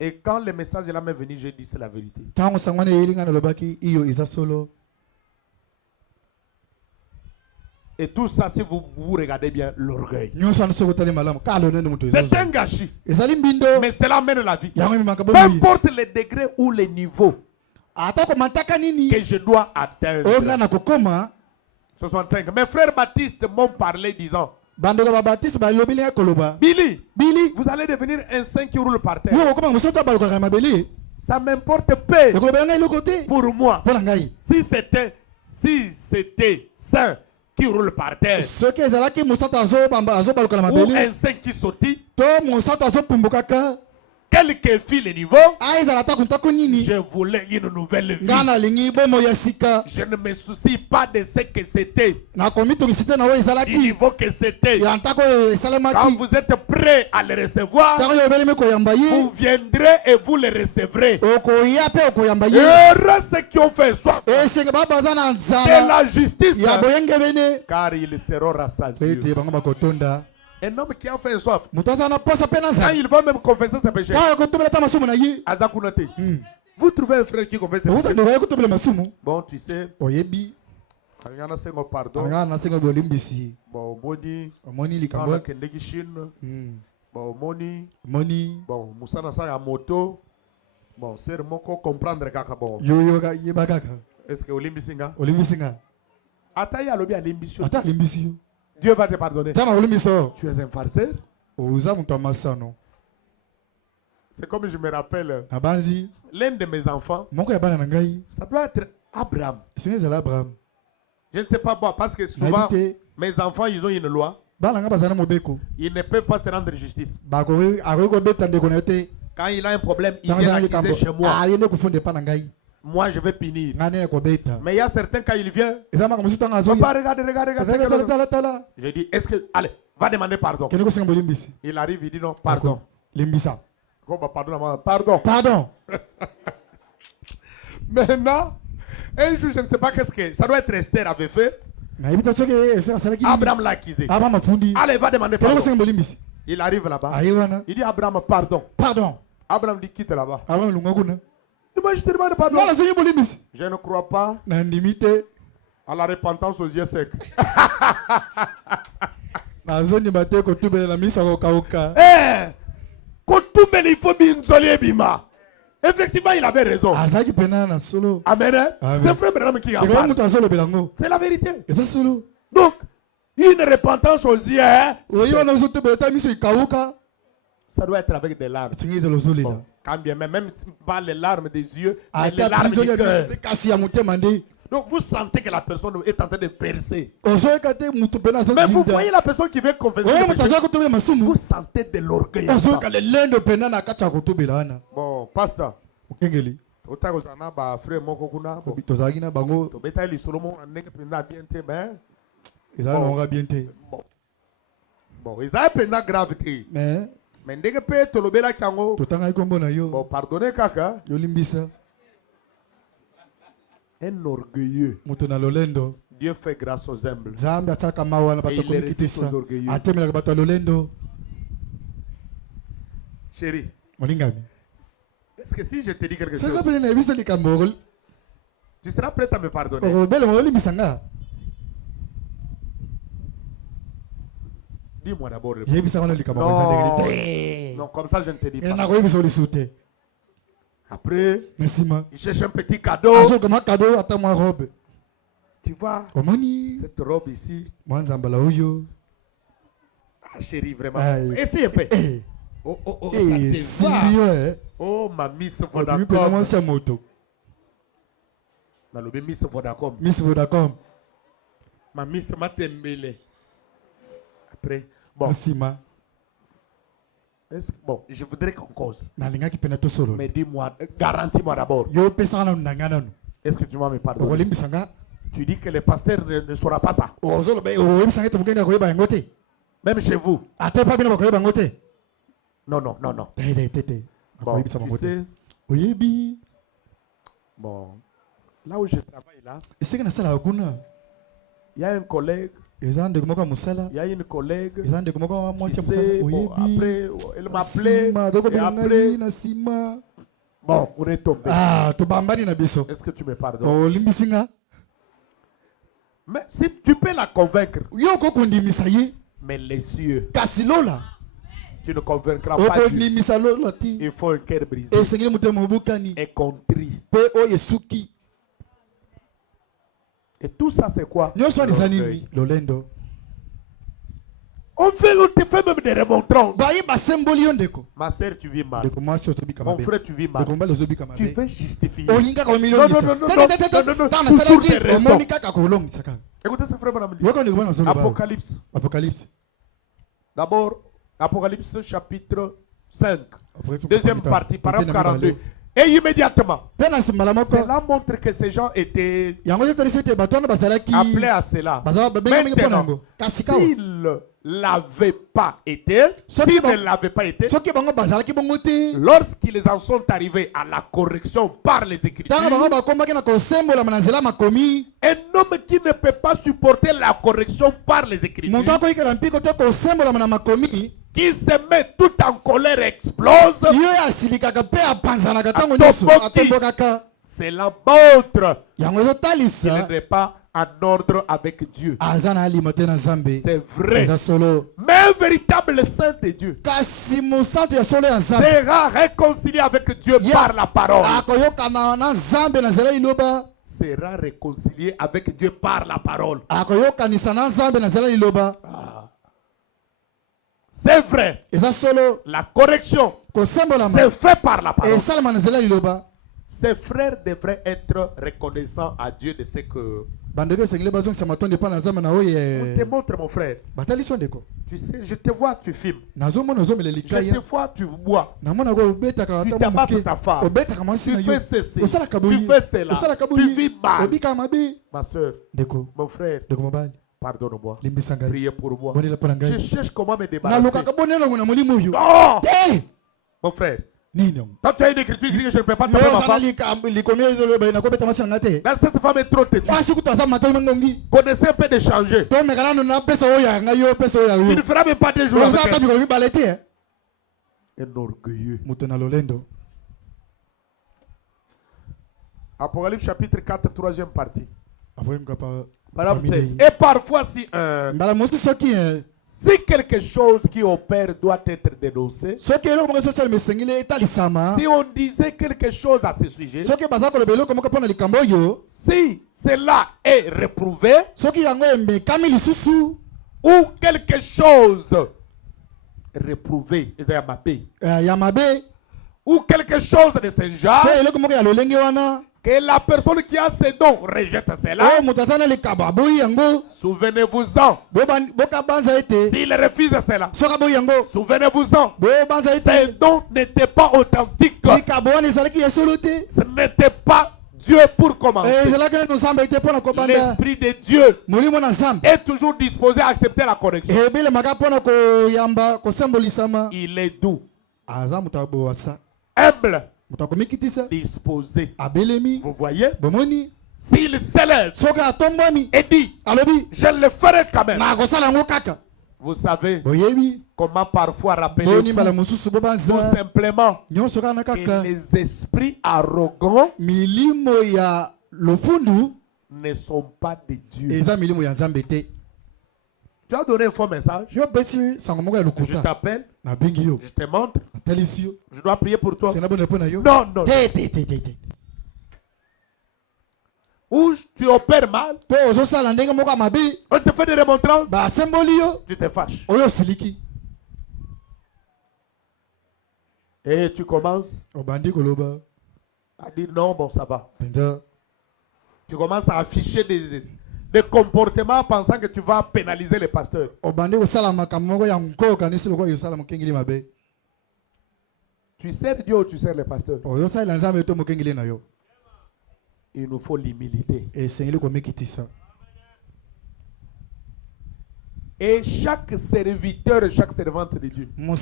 Et quand le message là m'est venu, j'ai dit c'est la vérité. Et tout ça, si vous regardez bien, l'orgueil. C'est un gâchis. Mais cela mène la vie. Peu importe le degré ou le niveau que je dois atteindre. 65. Mes frères baptistes m'ont parlé disant, Billy, vous allez devenir un saint qui roule par terre. Ça m'importe peu pour moi. Si c'était saint qui roule par terre, ou un saint qui sautille, quel que fût le niveau, je voulais une nouvelle vie. Je ne me soucie pas de ce que c'était, du niveau que c'était. Quand vous êtes prêts à le recevoir, vous viendrez et vous le recevrez. Heureux ceux qui ont fait soif de la justice, car ils seront rassasiés. Un homme qui a fait soif, quand il va même confesser ses péchés, vous trouvez un frère qui confesse ses péchés. Bon, tu sais, pardon. Bon, Moni, bon, Moni, bon, Moussa Nasa a moto. Bon, c'est moko comprendre kaka bon. Est-ce que Olimbi Singa? Ataya lobi a l'ambition. Dieu va te pardonner. Tu es un farceur. C'est comme je me rappelle, l'un de mes enfants, ça doit être Abraham. Je ne sais pas, parce que souvent, mes enfants, ils ont une loi. Ils ne peuvent pas se rendre justice. Quand il a un problème, il vient accuser chez moi. Moi, je vais punir. Mais il y a certains, quand il vient, papa, regarde. Je dis, est-ce que... Allez, va demander pardon. Il arrive, il dit non, pardon. Pardon. Maintenant, un jour, je ne sais pas qu'est-ce que... Ça doit être Esther avait fait. Abraham l'a accusé. Allez, va demander pardon. Il arrive là-bas. Il dit, Abraham, pardon. Abraham dit, quitte là-bas. Moi, je te demande pardon. Je ne crois pas à la repentance aux yeux secs. Effectivement, il avait raison. Amen. C'est frère Branham qui en parle. C'est la vérité. Donc, une repentance aux yeux, ça doit être avec des larmes. Bon, quand bien même pas les larmes des yeux, mais les larmes du cœur. Donc vous sentez que la personne est en train de percer. Mais vous voyez la personne qui veut confesser, vous sentez de l'orgueil. Bon, pasteur. Bon, ils ont une gravité. Mais ndenge pe tolobela kango. Bon, pardonnez kaka. Un orgueilleux. Dieu fait grâce aux humbles. Et il résiste aux orgueilleux. Chérie, est-ce que si je te dis quelque chose, tu seras prête à me pardonner? Dis-moi d'abord. Non, comme ça je ne te dis pas. Après, il cherche un petit cadeau. Tu vois, cette robe ici. Ah, chérie, vraiment. Essaye un peu. Oh, ça te va. Oh, ma Miss Vodacom. Miss Vodacom. Ma Miss Matembele. Après, Bon. nsima Bon, je voudrais qu'on cause. nalingaki pena tosolola Mais dis-moi, garantis-moi d'abord. yo opesanga nanu nanga nanu Est-ce que tu vas me pardonner? okolimbisanga Tu dis que le pasteur ne saura pas ça. ozoloba oyebisanga ete mokenge akoyeba yango te Même chez vous. ate mpa bino bakoyeba yango te Non, non, non, non. te Bon, akoyebisa bango tu te sais, oyebi bon, là où je travaille là, esika nasalaka kuna il y a un collègue, eza ndeko moko ya mosala il y a une collègue. eza ndeko moko ya Tu mwasi ya sais, mosala bon, oyebi après, elle m'appelait. nsima Et tokobela après, ngai na nsima bon, on est tombé. tobambani na biso Est-ce que tu me pardonnes? olimbisi nga Mais si tu peux la convaincre, yo okokondimisa ye mais les cieux, kasi lola tu ne convaincras pas Dieu. okondimisa lola te Il faut un cœur brisé esengeli motema obukani et contrit. mpe oyo esuki Et tout ça, c'est quoi? nyonso wana eza L'orgueil. nini lolendo On te fait même des remontrances. bayi basemboli yo ndeko Ma sœur, tu vis mal. ndeko mwasi ozobika Mon mabe frère, tu vis mal. ndeko mobali ozobika Tu mabe veux justifier. olingaka Non, non, non, non, non, non, tana toujours nasalaki tes raisons. omoni kaka kolongisa kaka Écoutez ce frère, madame. yoka ndeko bana ozoloba Apocalypse. apocalypse D'abord, Apocalypse chapitre 5. Apocalypse Deuxième chapitre partie, paragraphe mibale. 42. Et immédiatement, mpe na nsima la moko cela montre que ces gens étaient yango ezotalisa ete bato wana bazalaki appelés à cela. bazala babengamaki mpo na Maintenant, yango kasi kawa s'ils l'avaient pas été, Soki s'ils bon- ne l'avaient pas été, soki bango bazalaki bongo te lorsqu'ils en sont arrivés à la correction par les Écritures, ntango bango bakomaki na kosembolama na nzela makomi un homme qui ne peut pas supporter la correction par les Écritures, moto akoyikela mpiko te kosembolama na makomi qui se met tout en colère et explose, yo asilikaka mpe apanzanaka ntango Atomboki. nyonso atombokaka cela montre yango qu'il ezotalisa n'est pas en ordre avec Dieu. aza na alima te na nzambe C'est vrai. eza solo Mais un véritable saint de Dieu kasi mosantu ya solo ya nzambe sera réconcilié avec Dieu Yeah. par la parole. akoyokana na nzambe na nzela liloba Sera réconcilié avec Dieu par la parole. akoyokanisa na nzambe na nzela liloba C'est vrai. eza solo La correction, kosembolama c'est fait par la parole. esalama na nzela liloba Ses frères devraient être reconnaissants à Dieu de ce que... bandeko esengeli bazongisa matondo epai na nzambe na oyo On te montre, mon frère. batalisi yo ndeko Tu sais, je te vois, tu filmes. nazomona ozomela Je likaya te vois, tu bois. namona ko obetaka Tu ata tabasses moke ta femme. obetaka mwasi Tu na fais yo ceci. osalaka Tu boyi fais cela. osalaka Tu boyi vis mal. obikaka mabe Ma soeur, ndeko mon frère, ndeko mobali pardonne-moi. limbisa ngai Priez pour moi. bonela mpo na Je ngai cherche comment me débarrasser. nalukaka bonelongo na molimo oyo Non! te Mon frère, nini yango quand tu as une écriture qui dit que je ne peux pas taper ma ozana femme, likomi ezoloba nakobeta mwasi na ngai te mais cette femme est trop têtue. mwasi kutu aza matoi mangongi Connaissez un peu de changer. tomeka nano napesa oyo ya ngai yo opesa oyo ya Tu ne yo feras même pas 2 jours oza avec ata elle. mikolo mibale te Un orgueilleux. moto na lolendo Apocalypse chapitre 4, troisième partie. avoyemka pa Madame 16. Et parfois, mbala mosi soki si quelque chose qui opère doit être dénoncé, soki eloko moko esosalema esengeli etalisama si on disait quelque chose à ce sujet, soki baza koloba eloko moko mpo na likambo oyo si cela est réprouvé, soki yango emekami lisusu ou quelque chose réprouvé, ya mabe ou quelque chose de ce genre, to eloko moko ya lolenge wana que la personne qui a ce don rejette cela, oyo moto aza na likabo aboyi yango souvenez-vous-en. bokabanza ete S'il refuse cela, soki aboyi yango souvenez-vous-en. bobanza Ce ete don n'était pas authentique. likabo wana ezalaki ya solo te Ce n'était pas Dieu pour commencer. ezalaki nano nzambe ete mpo na kobanda L'Esprit de Dieu molimo na nzambe est toujours disposé à accepter la correction. ebelemaka mpo na koyamba kosembolisama Il est doux, aza moto abowasa humble, moto akomikitisa disposé. abelemi Vous voyez? bomoni S'il s'élève soki atombwami et dit, alobi je le ferai quand même. nakosala yango kaka Vous savez boyebi comment parfois rappeler boni mbala tout mosusu bobanza simplement nyonso kaka na que kaka les esprits arrogants milimo ya lofundu ne sont pas de Dieu. eza milimo ya nzambe te Tu as donné un faux message. yo pesi sango moko ya Je lokuta t'appelle, nabengi yo je te montre, natalisi yo je dois prier pour toi. sena bone mpo na yo Non, non. te Ou tu opères mal, to ozosala ndenge moko ya mabe on te fait des remontrances, basemboli yo tu te fâches. oyo osiliki Et tu commences obandi koloba à dire non, bon, ça va. mpenza Tu commences à afficher de comportement pensant que tu vas pénaliser les pasteurs. Tu sers Dieu ou tu sers les pasteurs? Il nous faut l'humilité. Et chaque serviteur et chaque servante de Dieu ne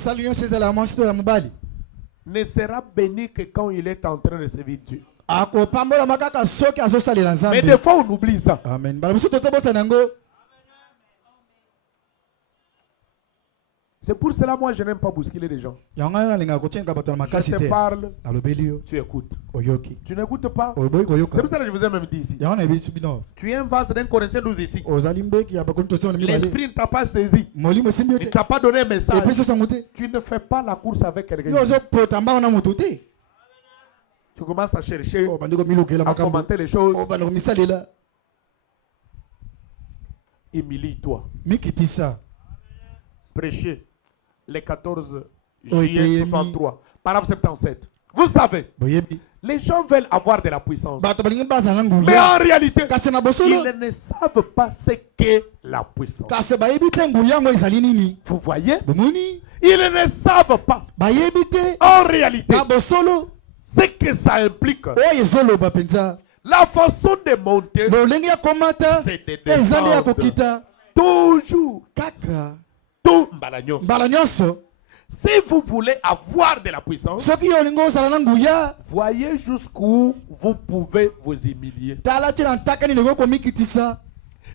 sera béni que quand il est en train de servir Dieu. Mais des fois on oublie ça. Amen. C'est pour cela moi je n'aime pas bousculer les gens. Je te parle, tu écoutes. Tu n'écoutes pas. C'est pour ça que je vous ai même dit ici. Tu es un vase d'un Corinthiens 12 ici. L'esprit ne t'a pas saisi. Il ne t'a pas donné un message. Tu ne fais pas la course avec quelqu'un. Tu commences à chercher, à commenter les choses. Humilie-toi. Prêchez les 14 juillet 63, paragraphe 77. Vous savez, les gens veulent avoir de la puissance. Mais en réalité, ils ne savent pas ce qu'est la puissance. Vous voyez? Ils ne savent pas en réalité ce que ça implique. La façon de monter, c'est de descendre. Toujours. Tout balagnos. Si vous voulez avoir de la puissance, voyez jusqu'où vous pouvez vous humilier.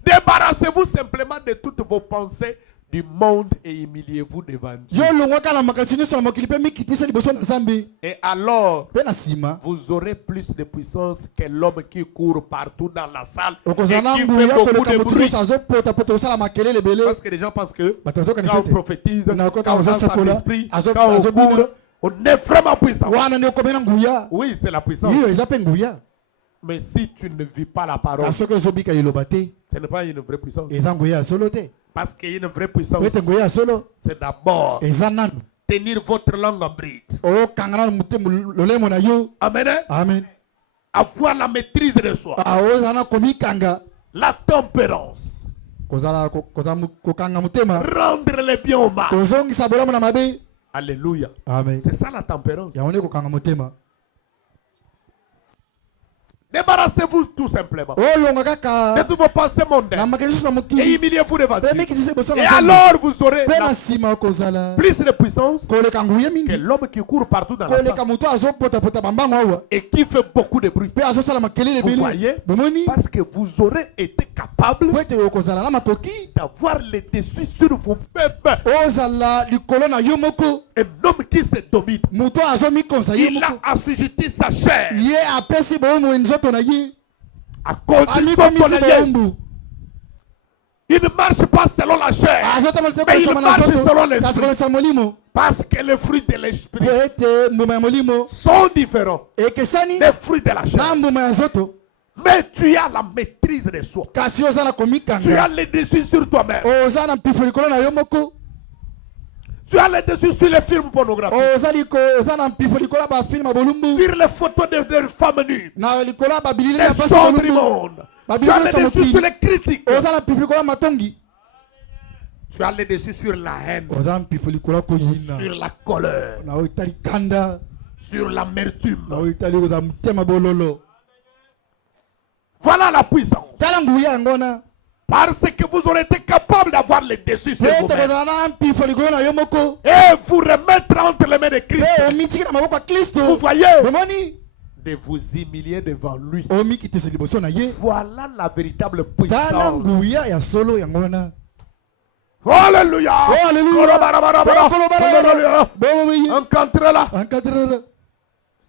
Débarrassez-vous simplement de toutes vos pensées du monde et humiliez-vous devant Dieu. Et alors, vous aurez plus de puissance que l'homme qui court partout dans la salle et qui fait beaucoup de bruit. Parce que les gens pensent que quand on prophétise, quand on lance à l'esprit, quand on court, on est vraiment puissant. Oui, c'est la puissance. Mais si tu ne vis pas la parole, ce n'est pas une vraie puissance. Parce qu'il y a une vraie puissance. C'est d'abord tenir votre langue en bride. Amen. Amen. Avoir la maîtrise de soi. La tempérance. Rendre les biens au mal. Alléluia. C'est ça la tempérance. Débarrassez-vous tout simplement de toutes vos pensées mondaines et humiliez-vous devant Dieu. Et alors vous aurez plus de puissance que l'homme qui court partout dans la salle et qui fait beaucoup de bruit. Vous voyez? Parce que vous aurez été capable d'avoir le dessus sur vous-même. Un homme qui se domine, il a assujetti sa chair à condition il ne marche pas selon la chair, mais il marche selon l'esprit. Parce que les fruits de l'esprit sont différents des fruits de la chair. Mais tu as la maîtrise de soi. Tu as le dessus sur toi-même. Tu as le dessus sur les films pornographiques. Sur les photos de femmes nues. Les choses du monde. Tu as le dessus sur les critiques. Tu as le dessus sur la haine. Sur la colère. Sur l'amertume. Voilà la puissance. Parce que vous aurez été capable d'avoir le dessus sur vous-même. Et vous remettre entre les mains de Christ. Vous voyez? De vous humilier devant lui. Voilà la véritable puissance. Alléluia. Alléluia. Encantrez-la.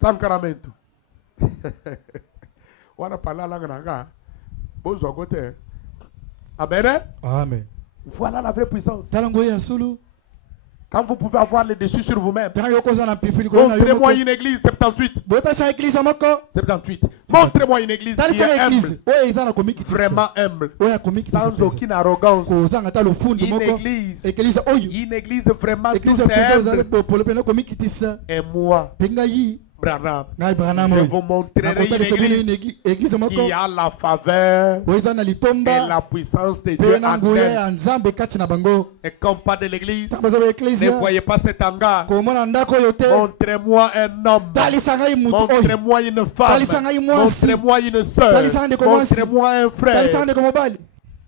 Sankaramento. On a parlé à la langue. Bonjour côté. Amen. Amen. Voilà la vraie puissance. Quand vous pouvez avoir le dessus sur vous-même. Montrez-moi une église 78. 78. Montrez-moi une église qui est humble. Vraiment humble. Sans aucune arrogance. Une église vraiment douce et humble. Et moi, Branham, ngai Branham je oyo vous montrerai nakotalisa bino une une église moko qui a la faveur oyo eza na et litomba la puissance de mpe Dieu na en nguya elle. ya nzambe kati na bango. Et comme pas de l'église, Ntango baza ba ne eklezia voyez pas cet hangar. komona ndako oyo te, Montrez-moi un homme. talisa ngai mutu oyo, Montrez-moi une femme. talisa ngai mwasi, Montrez-moi une soeur. talisa ngai ndeko mwasi, Montrez-moi un talisa frère ngai ndeko mobali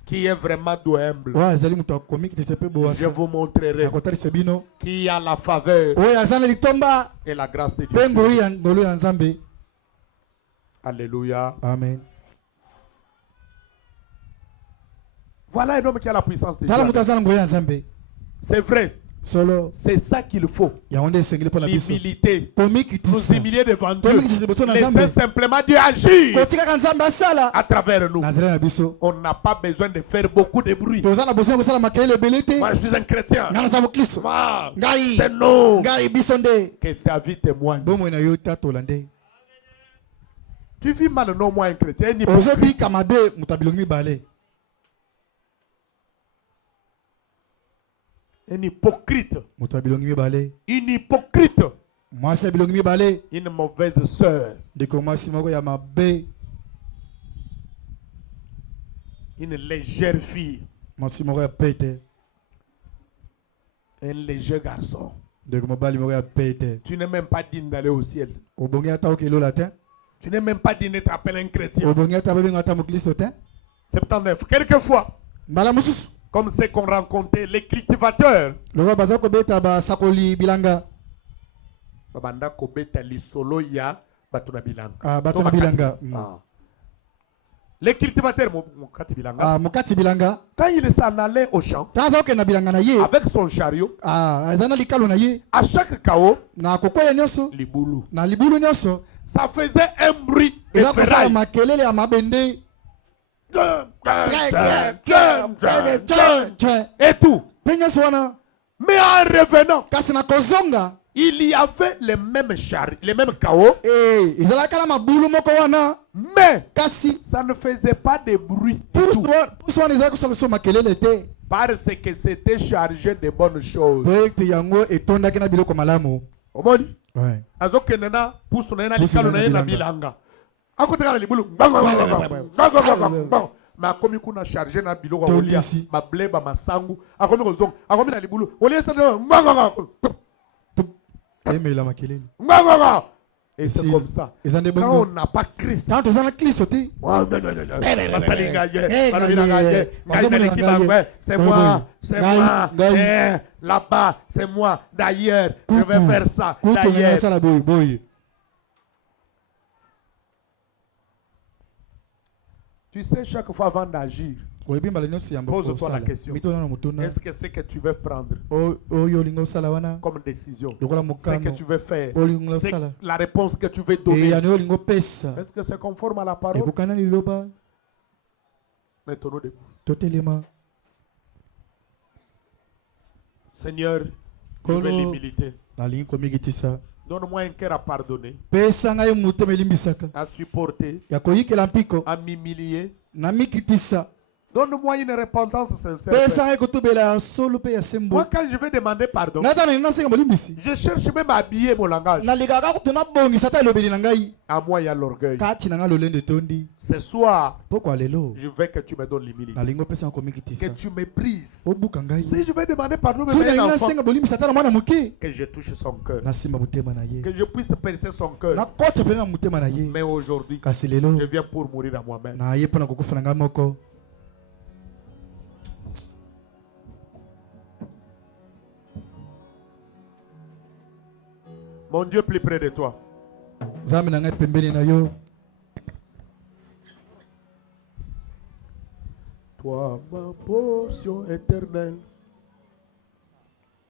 qui est vraiment doux et humble. oyo azali mutu akomikitisa mpe Je bowasa. vous montrerai Nakotalisa bino qui a la faveur oyo aza na litomba et la grâce de mpe Dieu. ngolu ya nzambe. Alléluia. Amen. Voilà un homme qui a la puissance de tala Dieu. mutu aza na ngolu ya nzambe C'est vrai. solo C'est ça qu'il faut. yango nde esengeli mpo na biso L'humilité. Nous komikitisa humilier devant Dieu. komikitisa liboso na Laissez nzambe simplement Dieu agir kotikaka nzambe asala à travers nous. na nzela na biso. On n'a pas besoin de faire beaucoup de bruit. toza na besoin kosala makelele ebele te. Moi, je suis un chrétien. nga naza mokristo Moi, ngai c'est nous. ngai biso nde Que ta vie témoigne. bomoi na yo tatola nde Tu vis mal, non, moi, un chrétien. Un hypocrite. ozobika mabe moto abilongi mibale. Un hypocrite. moto abilongi mibale, Une hypocrite. mwasi abilongi mibale, Une mauvaise sœur. ndeko mwasi moko ya mabe, Une légère fille. mwasi moko ya pete, Un léger garçon. ndeko mobali moko ya pete. Tu n'es même pas digne d'aller au ciel. obongi ata okelola te, Tu n'es même pas digne d'être appelé un chrétien. obongi ata babenga ata mokristo te. 79. Quelquefois, mbala mosusu comme ceux qu'on rencontrait, les cultivateurs. lokola baza kobeta basakoli bilanga, Babanda kobeta lisolo ya bato na bilanga. bato na bilanga. Ah. Les cultivateurs mokati bilanga. mokati bilanga Quand il s'en allait au champ ntango aza okende na bilanga na ye, avec son chariot, aza na likalo na ye, à chaque chaos, na kokwea nyonso, libulu. na libulu nyonso, Ça faisait un bruit de eza kosala ferraille. makelele ya mabende Et tout. mpe nyonso wana. Mais en revenant, kasi na kozonga il y avait les mêmes chariots, les mêmes chaos, ezalaka na mabulu moko wana, mais kasi ça ne faisait pas de bruit du tout, pusu wana ezalaki kosala so makelele te, parce que c'était chargé de bonnes choses. po ete yango etondaki na biloko malamu. Omoni? Ouais. Azokende na pusu na ye na Pusu likalo na na ye ye na na bilanga. Akoteka na libulu. Mais akomi kuna chargé na biloko olia Tondisi. mable ba masangu. Akomi kozonga. Akomi na libulu. Olia sa emela makelele. Et c'est comme ça. eza nde Quand bongo on n'a pas Christ, ntango toza na kristo te, c'est moi, c'est moi, là-bas, c'est moi, d'ailleurs, je vais faire ça, kutu ngai d'ailleurs. nasala boye boye. Tu sais, chaque fois avant d'agir, oyebi mbala nyonso yamba pose-toi la kosala question. mitona na motuna Est-ce que c'est que tu veux prendre oyo olingi osala wana comme décision? lokola C'est que mokano tu veux faire? olingi C'est osala la réponse que tu veux donner? eyano olingi opesa Est-ce que c'est conforme à la parole? ekokana liloba. Mettons-nous debout. totelema. Seigneur, je veux Kolo. l'humilité. nalingi komikitisa, Donne-moi un cœur à pardonner, pesa ngai motema elimbisaka à supporter, ya koyikela mpiko à m'humilier. na mikitisa, Donne-moi une repentance sincère. pesa ngai kotobela ya solo mpe ya sembo. Moi, quand je vais demander pardon, nata na nasenga molimbisi, je cherche même à habiller mon langage. nalikaka kutu nabongisa ata elobeli na ngai À moi, il y a l'orgueil. kati na ngai lolendo etondi. Ce soir, pokwa lelo je veux que tu me donnes l'humilité. nalingi opesa nga Que komikitisa, tu me brises. obuka ngai. Si je vais demander pardon, soki même à nalingi un enfant, nasenga bolimbisa ata na mwana moke, que je touche son cœur. nasimba motema na ye, Que je puisse percer son cœur. nakota pene na motema na ye. Mais aujourd'hui, kasi lelo je viens pour mourir à moi-même. na ye mpona kokufa na ngai moko. Mon Dieu plus près de toi. nzambe na ngai pembeni na yo. Toi, ma portion éternelle.